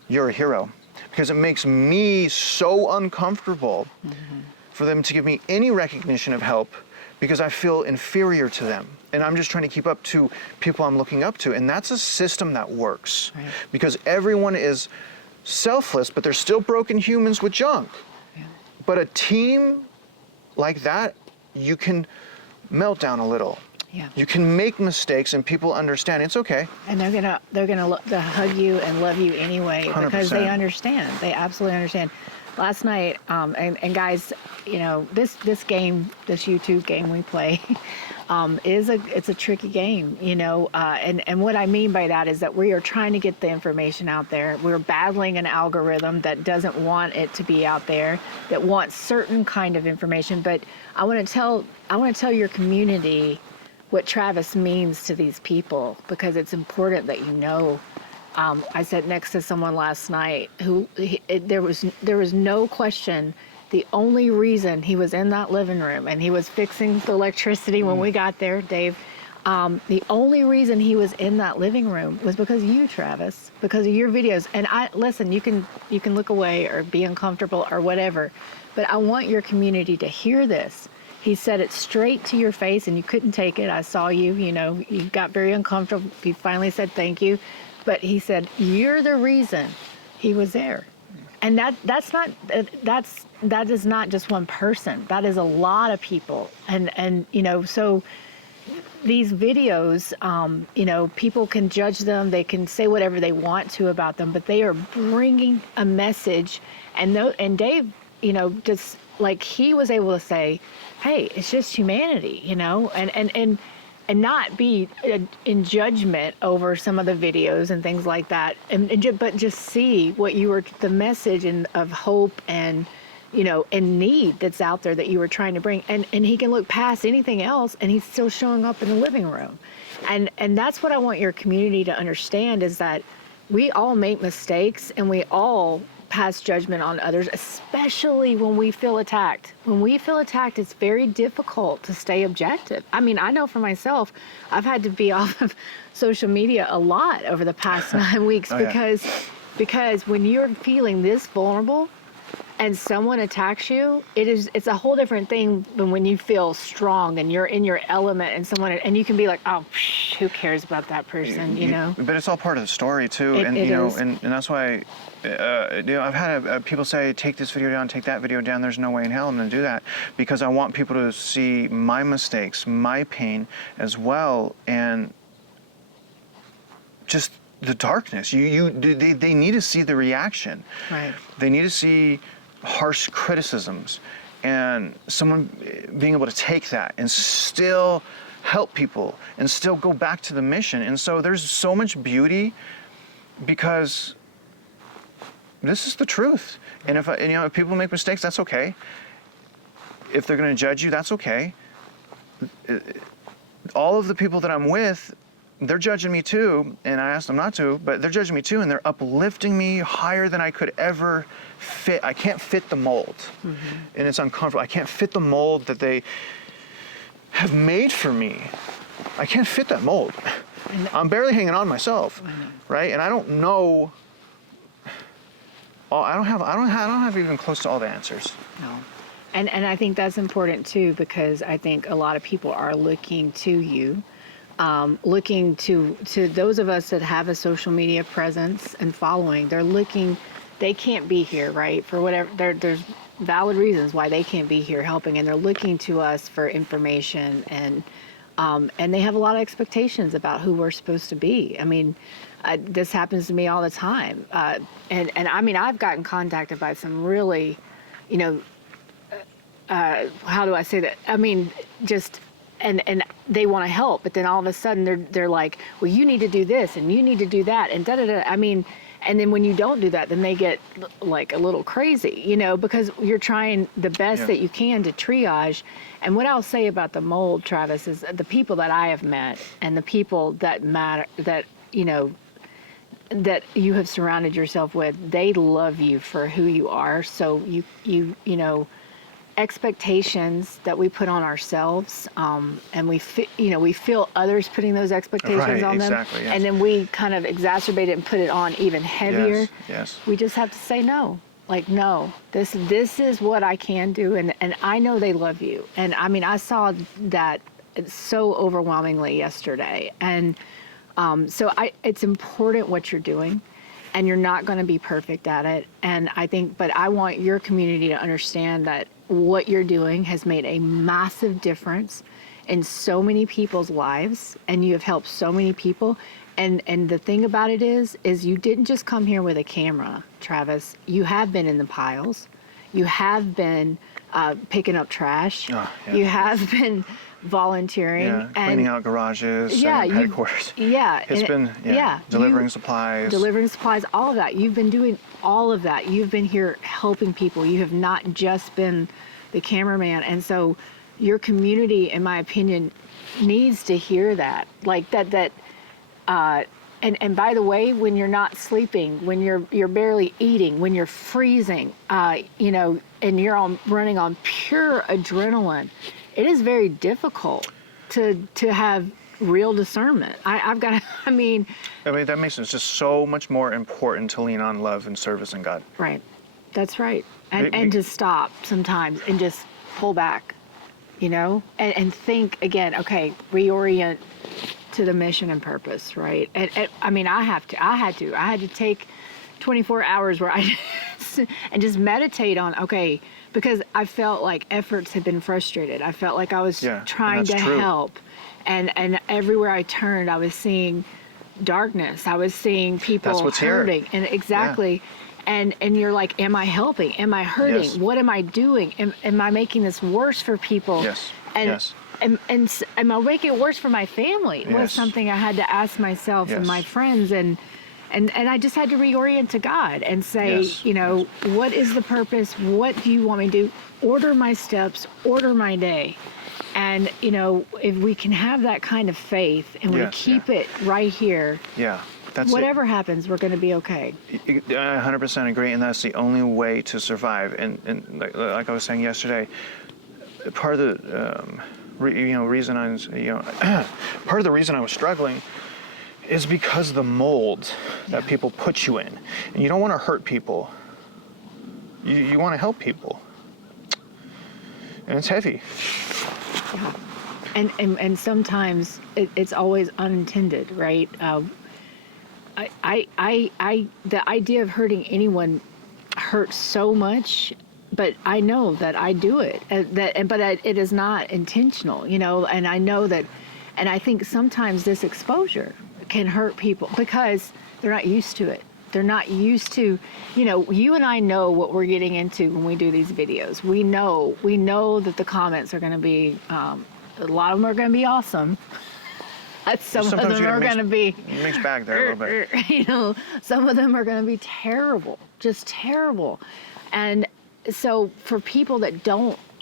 you're a hero. Because it makes me so uncomfortable for them to give me any recognition of help because I feel inferior to them. And I'm just trying to keep up to people I'm looking up to. And that's a system that works. Right. Because everyone is selfless, but they're still broken humans with junk. Yeah. But a team like that, you can melt down a little. Yeah. You can make mistakes and people understand it's okay. And they're gonna hug you and love you anyway because 100%. they understand. They absolutely understand. Last night, and guys, you know, this game, this YouTube game we play, it's a tricky game, you know. And what I mean by that is that we are trying to get the information out there. We're battling an algorithm that doesn't want it to be out there, that wants certain kind of information. But I want to tell your community what Travis means to these people, because it's important that you know. I sat next to someone last night who there was no question. The only reason he was in that living room and he was fixing the electricity when we got there, Dave, the only reason he was in that living room was because of you, Travis, because of your videos. And listen, you can look away or be uncomfortable or whatever, but I want your community to hear this. He said it straight to your face and you couldn't take it. I saw you, you know, you got very uncomfortable. He finally said thank you. But he said, you're the reason he was there. And that is not just one person. That is a lot of people. And you know, so these videos, you know, people can judge them. They can say whatever they want to about them, but they are bringing a message. And Dave, you know, just like he was able to say, hey, it's just humanity, you know, and not be in judgment over some of the videos and things like that, but just see what the message of hope and, you know, and need that's out there that you were trying to bring. And he can look past anything else and he's still showing up in the living room. And that's what I want your community to understand, is that we all make mistakes and we all pass judgment on others, especially when we feel attacked. When we feel attacked, it's very difficult to stay objective. I mean, I know for myself, I've had to be off of social media a lot over the past 9 weeks because when you're feeling this vulnerable and someone attacks you, it's a whole different thing than when you feel strong and you're in your element and you can be like, oh, who cares about that person, you know? But it's all part of the story too, and that's why. You know, I've had people say, take this video down, take that video down. There's no way in hell I'm going to do that, because I want people to see my mistakes, my pain as well, and just the darkness. They need to see the reaction. Right. They need to see harsh criticisms and someone being able to take that and still help people and still go back to the mission. And so there's so much beauty, because this is the truth. And if people make mistakes, that's okay. If they're going to judge you, that's okay. All of the people that I'm with, they're judging me too, and I asked them not to, but they're judging me too, and they're uplifting me higher than I could ever fit. I can't fit the mold, and it's uncomfortable. I can't fit the mold that they have made for me. I can't fit that mold. I'm barely hanging on myself, right? And I don't know. I don't have even close to all the answers. No. And I think that's important too, because I think a lot of people are looking to you, looking to those of us that have a social media presence and following. They can't be here, right? For whatever, there's valid reasons why they can't be here helping, and they're looking to us for information, and they have a lot of expectations about who we're supposed to be. I mean, this happens to me all the time. And I mean, I've gotten contacted by some really, you know, how do I say that? I mean, just and they want to help, but then all of a sudden they're like, well, you need to do this and you need to do that and da da da. I mean, and then when you don't do that, then they get like a little crazy, you know, because you're trying the best that you can to triage. And what I'll say about the mold, Travis, is the people that I have met and the people that matter, that, you know, that you have surrounded yourself with, they love you for who you are. So you know, expectations that we put on ourselves, and we feel others putting those expectations on them, exactly, yes. and then we kind of exacerbate it and put it on even heavier. Yes. We just have to say no. Like, no, this is what I can do, and I know they love you. And I mean, I saw that so overwhelmingly yesterday, and so it's important what you're doing, and you're not going to be perfect at it. And I think, but I want your community to understand that what you're doing has made a massive difference in so many people's lives, and you have helped so many people. And the thing about it is you didn't just come here with a camera, Travis. You have been in the piles. You have been picking up trash. Oh, yeah. You have been volunteering. Yeah, cleaning out garages, headquarters. Yeah. It's been, delivering supplies. Delivering supplies, all of that. You've been doing all of that. You've been here helping people. You have not just been the cameraman. And so your community, in my opinion, needs to hear that. Like that and by the way, when you're not sleeping, when you're barely eating, when you're freezing, you know, and you're running on pure adrenaline, it is very difficult to have real discernment. I mean, that makes it just so much more important to lean on love and service in God. Right. That's right. And to stop sometimes and just pull back, you know, and think again, okay, reorient to the mission and purpose, right? And I mean, I had to take 24 hours where I and just meditate on, okay, because I felt like efforts had been frustrated. I felt like I was trying to help, and everywhere I turned, I was seeing darkness. I was seeing people hurting, and exactly. And you're like, am I helping? Am I hurting? Yes. What am I doing? Am I making this worse for people? Yes. And, yes. And am I making it worse for my family? Was something I had to ask myself and my friends, and I just had to reorient to God and say, you know, what is the purpose? What do you want me to do? Order my steps, order my day. And, you know, if we can have that kind of faith and we keep it right here, that's whatever happens, we're going to be okay. I 100% agree, and that's the only way to survive. And like I was saying yesterday, part of the reason I was, part of the reason I was struggling is because of the mold that people put you in, and you don't want to hurt people. You want to help people, and it's heavy. Yeah. And sometimes it's always unintended, right? The idea of hurting anyone hurts so much, but I know that I do it. But it is not intentional, you know. And I know that, and I think sometimes this exposure can hurt people because they're not used to it. They're not used to, you know. You and I know what we're getting into when we do these videos. We know that the comments are going to be, a lot of them are going to be awesome. Some of them are going to be mixed bag there a little bit. You know, some of them are going to be terrible, just terrible. And so for people that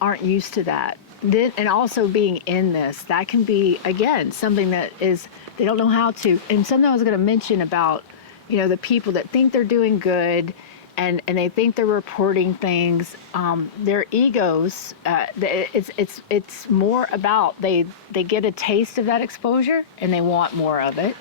aren't used to that, and also being in this, that can be, again, something that is, they don't know how to. And something I was going to mention about, you know, the people that think they're doing good and they think they're reporting things, their egos, it's more about they get a taste of that exposure and they want more of it,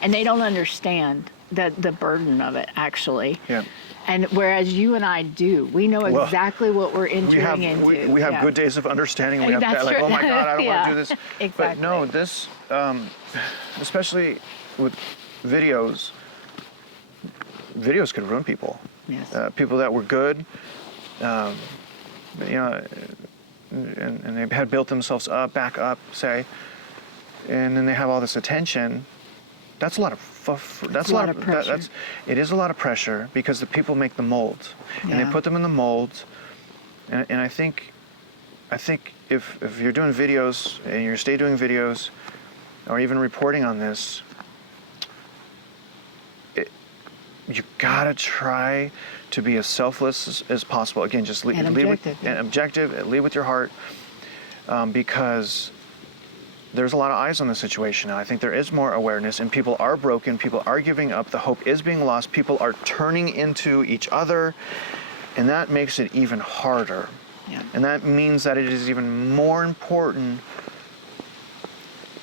and they don't understand the burden of it, actually. Yeah. And whereas you and I do, we know exactly what we're entering into. We have good days of understanding. We have bad, like, oh my God, I don't want to do this. Exactly. But no, this, especially with videos could ruin people. Yes. People that were good, you know, and they had built themselves back up, say, and then they have all this attention. That's a lot of pressure. It is a lot of pressure because the people make the molds, and they put them in the molds, and I think I think if you're doing videos and you stay doing videos or even reporting on this, you gotta try to be as selfless as possible. Again, just lead lead with your heart, because there's a lot of eyes on the situation now. I think there is more awareness, and people are broken, people are giving up, the hope is being lost, people are turning into each other, and that makes it even harder. Yeah. And that means that it is even more important.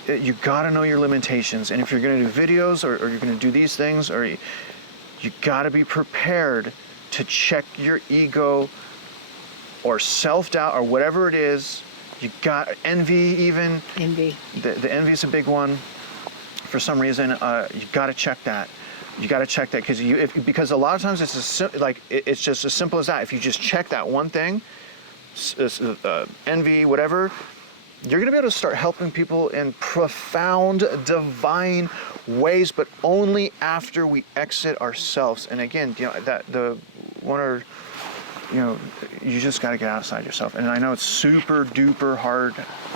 You gotta know your limitations, and if you're gonna do videos or you're gonna do these things, or you gotta be prepared to check your ego or self-doubt or whatever it is. You got envy even. Envy. The envy is a big one. For some reason, you got to check that. You got to check that because a lot of times it's just as simple as that. If you just check that one thing, envy, whatever, you're going to be able to start helping people in profound, divine ways, but only after we exit ourselves. And again, you just got to get outside yourself. And I know it's super duper hard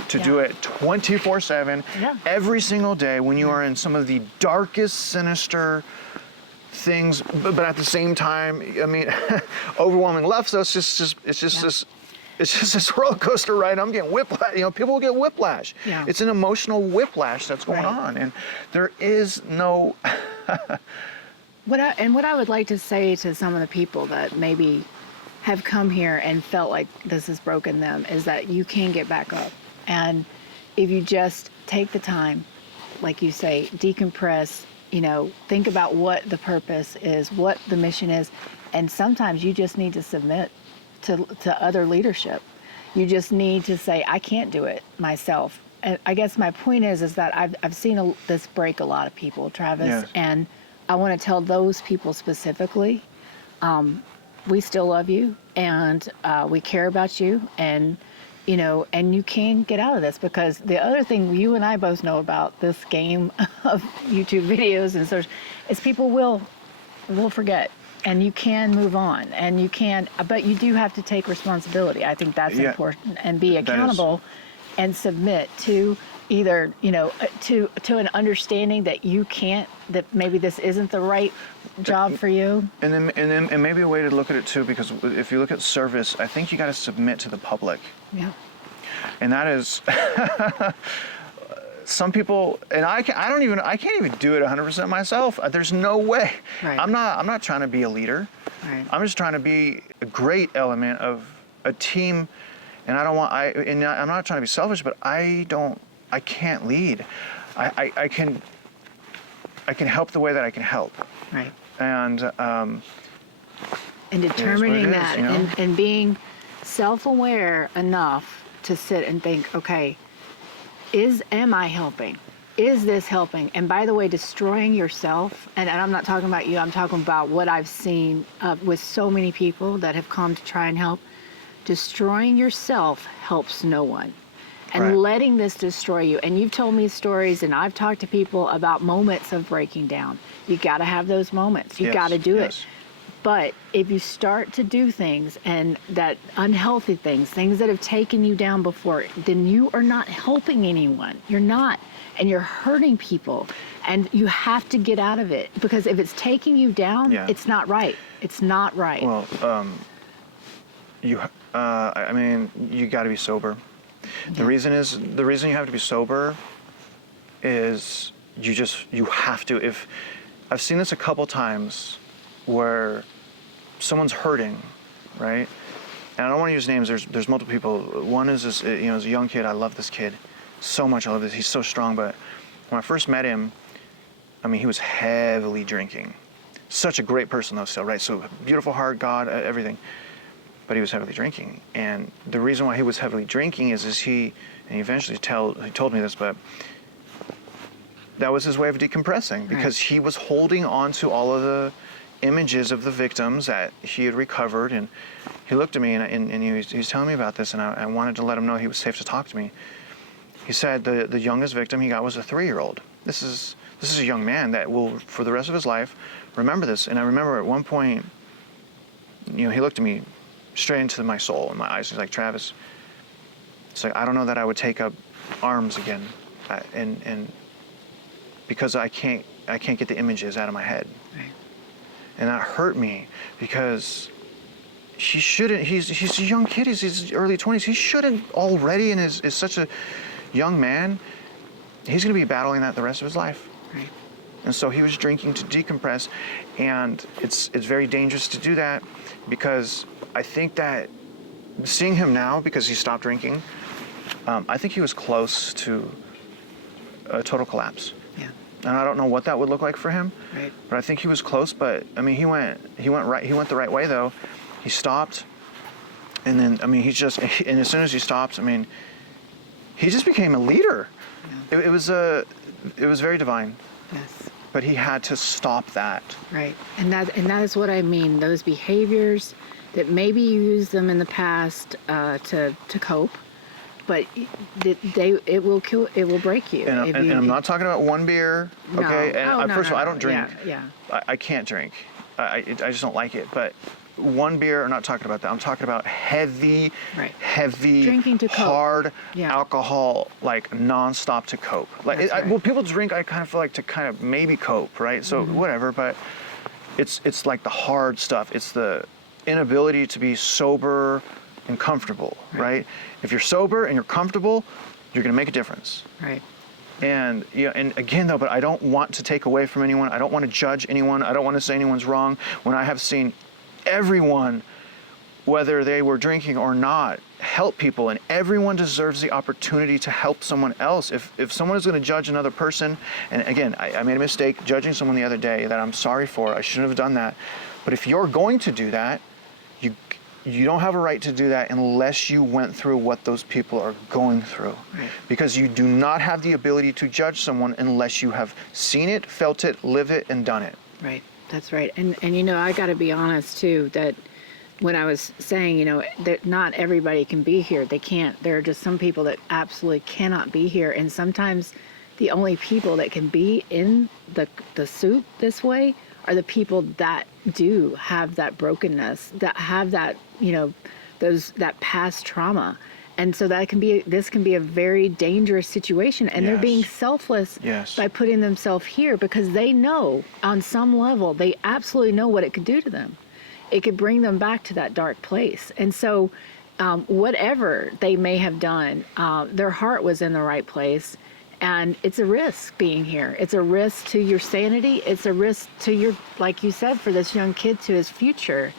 to do it 24/7, every single day when you are in some of the darkest, sinister things. But at the same time, I mean, overwhelming love. So it's just this roller coaster ride. I'm getting whiplash. People will get whiplash. Yeah. It's an emotional whiplash that's going on, and there is no. What I would like to say to some of the people that maybe have come here and felt like this has broken them is that you can get back up. And if you just take the time, like you say, decompress, think about what the purpose is, what the mission is. And sometimes you just need to submit to other leadership. You just need to say, I can't do it myself. And I guess my point is that I've seen this break a lot of people, Travis, Yes. and I want to tell those people specifically, we still love you, and we care about you, and you can get out of this, because the other thing you and I both know about this game of YouTube videos and such is people will forget, and you can move on, and you can, but you do have to take responsibility. I think that's important, and be accountable and submit to either, to an understanding that you can't, that maybe this isn't the right job for you. And maybe a way to look at it too, because if you look at service, I think you got to submit to the public. Yeah. And that is some people, and I can't even do it 100% myself. There's no way. Right. I'm not trying to be a leader. Right. I'm just trying to be a great element of a team, and I'm not trying to be selfish, but I can't lead. I can help the way that I can help. Right. And determining that, and being self-aware enough to sit and think, okay, am I helping? Is this helping? And by the way, destroying yourself, and I'm not talking about you, I'm talking about what I've seen with so many people that have come to try and help. Destroying yourself helps no one. And letting this destroy you. And you've told me stories, and I've talked to people about moments of breaking down. You got to have those moments. You got to do it. But if you start to do things, and that unhealthy things that have taken you down before, then you are not helping anyone. You're not. And you're hurting people. And you have to get out of it. Because if it's taking you down, it's not right. It's not right. Well, you got to be sober. The reason you have to be sober is you have to. If I've seen this a couple times where someone's hurting, right? And I don't want to use names. There's multiple people. One is this, as a young kid, I love this kid so much. I love this. He's so strong. But when I first met him, he was heavily drinking. Such a great person though, still, right? So beautiful heart, God, everything. But he was heavily drinking, and the reason why he was heavily drinking is he eventually he told me this, but that was his way of decompressing, because he was holding on to all of the images of the victims that he had recovered. And he looked at me and he was telling me about this, and I wanted to let him know he was safe to talk to me. He said the youngest victim he got was a 3-year-old. This is a young man that will, for the rest of his life, remember this. And I remember at one point, he looked at me straight into my soul and my eyes. He's like, Travis, It's like, I don't know that I would take up arms again, and because I can't get the images out of my head. Right. And that hurt me because he shouldn't, he's a young kid, he's his early 20s, he shouldn't already, and is such a young man, he's gonna be battling that the rest of his life. Right. And so he was drinking to decompress, and it's very dangerous to do that, because I think that seeing him now, because he stopped drinking, I think he was close to a total collapse. Yeah. And I don't know what that would look like for him. Right. But I think he was close. But I mean, he went the right way though. He stopped, and then I mean, and as soon as he stopped, I mean, he just became a leader. Yeah. It was very divine. Yes. But he had to stop that. Right. And that is what I mean. Those behaviors that maybe you used them in the past to cope, but it will break you. And I'm not talking about one beer, okay? No. And first of all, I don't drink. Yeah. I can't drink. I just don't like it. But one beer, I'm not talking about that. I'm talking about heavy drinking to cope. hard alcohol, like nonstop to cope. Like well, people drink, I kind of feel like to kind of maybe cope, right? So whatever. But it's like the hard stuff. It's the inability to be sober and comfortable, right? If you're sober and you're comfortable, you're going to make a difference. Right. And and again though, but I don't want to take away from anyone. I don't want to judge anyone. I don't want to say anyone's wrong when I have seen everyone, whether they were drinking or not, help people, and everyone deserves the opportunity to help someone else. If someone is going to judge another person, and again, I made a mistake judging someone the other day that I'm sorry for. I shouldn't have done that. But if you're going to do that, you don't have a right to do that unless you went through what those people are going through. Right. Because you do not have the ability to judge someone unless you have seen it, felt it, lived it, and done it. Right. That's right. And I got to be honest too, that when I was saying, that not everybody can be here. They can't. There are just some people that absolutely cannot be here. And sometimes the only people that can be in the soup this way are the people that do have that brokenness, that have that, that past trauma. And so this can be a very dangerous situation. And they're being selfless by putting themselves here because they know on some level, they absolutely know what it could do to them. It could bring them back to that dark place. And so whatever they may have done, their heart was in the right place. And it's a risk being here. It's a risk to your sanity. It's a risk to your, like you said, for this young kid, to his future.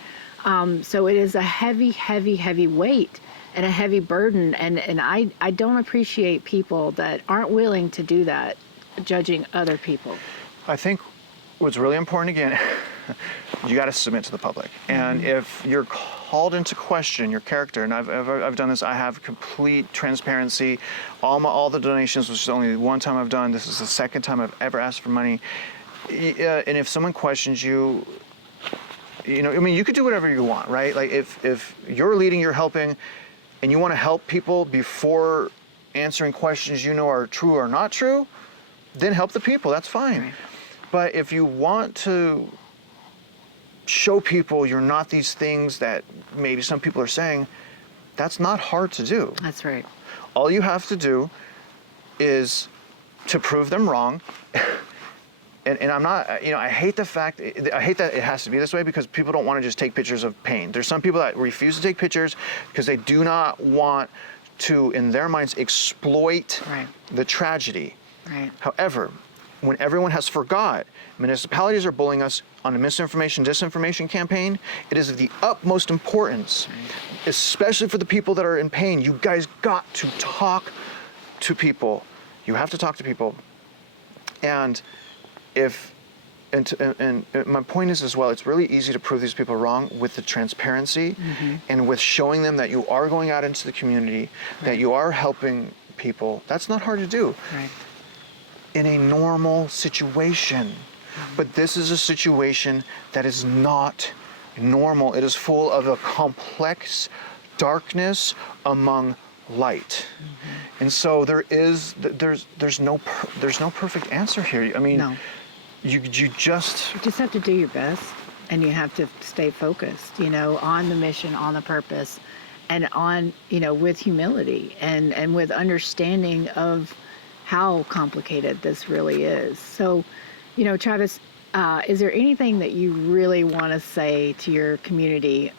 So it is a heavy, heavy, heavy weight and a heavy burden. And I don't appreciate people that aren't willing to do that, judging other people. I think what's really important, again, you got to submit to the public. And if you're called into question your character, and I've done this, I have complete transparency. All the donations, which is only one time I've done, this is the second time I've ever asked for money. And if someone questions you, you could do whatever you want, right? Like if you're leading, you're helping, and you want to help people before answering questions are true or not true, then help the people, that's fine. Right. But if you want to show people you're not these things that maybe some people are saying, that's not hard to do. That's right. All you have to do is to prove them wrong. And I'm not, I hate that it has to be this way because people don't want to just take pictures of pain. There's some people that refuse to take pictures because they do not want to, in their minds, exploit the tragedy. Right. However, when everyone has forgot, municipalities are bullying us on a misinformation, disinformation campaign, it is of the utmost importance, especially for the people that are in pain. You guys got to talk to people. You have to talk to people. And my point is as well, it's really easy to prove these people wrong with the transparency and with showing them that you are going out into the community, that you are helping people. That's not hard to do. Right. In a normal situation. But this is a situation that is not normal. It is full of a complex darkness among light. And so there's no perfect answer here. I mean, you just have to do your best, and you have to stay focused, on the mission, on the purpose. on, with humility and with understanding of how complicated this really is. So, Travis, is there anything that you really want to say to your community?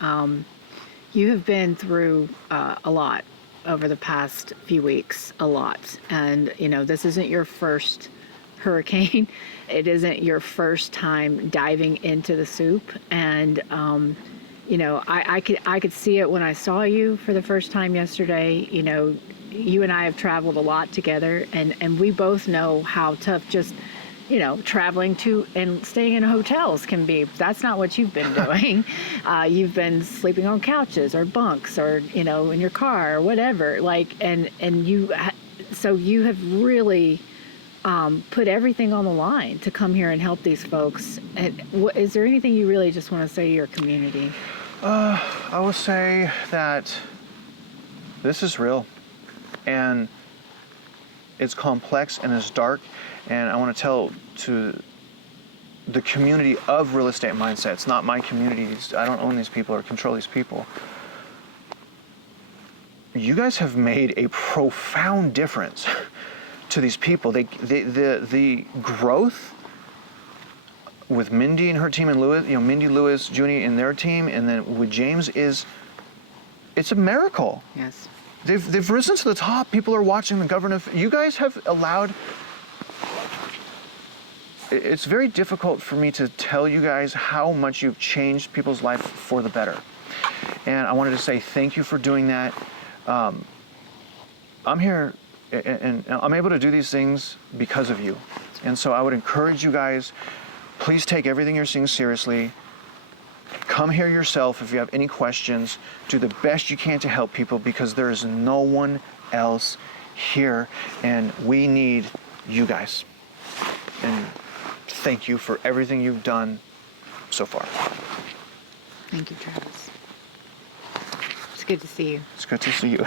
You have been through a lot over the past few weeks, a lot. And, this isn't your first hurricane. It isn't your first time diving into the soup. And, I could see it when I saw you for the first time yesterday. You and I have traveled a lot together, and we both know how tough just traveling to and staying in hotels can be. That's not what you've been doing. You've been sleeping on couches or bunks or, in your car or whatever. So you have really put everything on the line to come here and help these folks. And is there anything you really just want to say to your community? I will say that this is real, and it's complex and it's dark, and I want to tell to the community of real estate mindset. It's not my community. I don't own these people or control these people. You guys have made a profound difference to these people. The growth with Mindy and her team and Lewis, Mindy, Lewis, Junie and their team, and then with James it's a miracle. Yes. They've risen to the top. People are watching the governor. You guys have allowed. It's very difficult for me to tell you guys how much you've changed people's life for the better. And I wanted to say thank you for doing that. I'm here and I'm able to do these things because of you. And so I would encourage you guys, please take everything you're seeing seriously. Come here yourself if you have any questions. Do the best you can to help people, because there is no one else here, and we need you guys. And thank you for everything you've done so far. Thank you, Travis. It's good to see you. It's good to see you.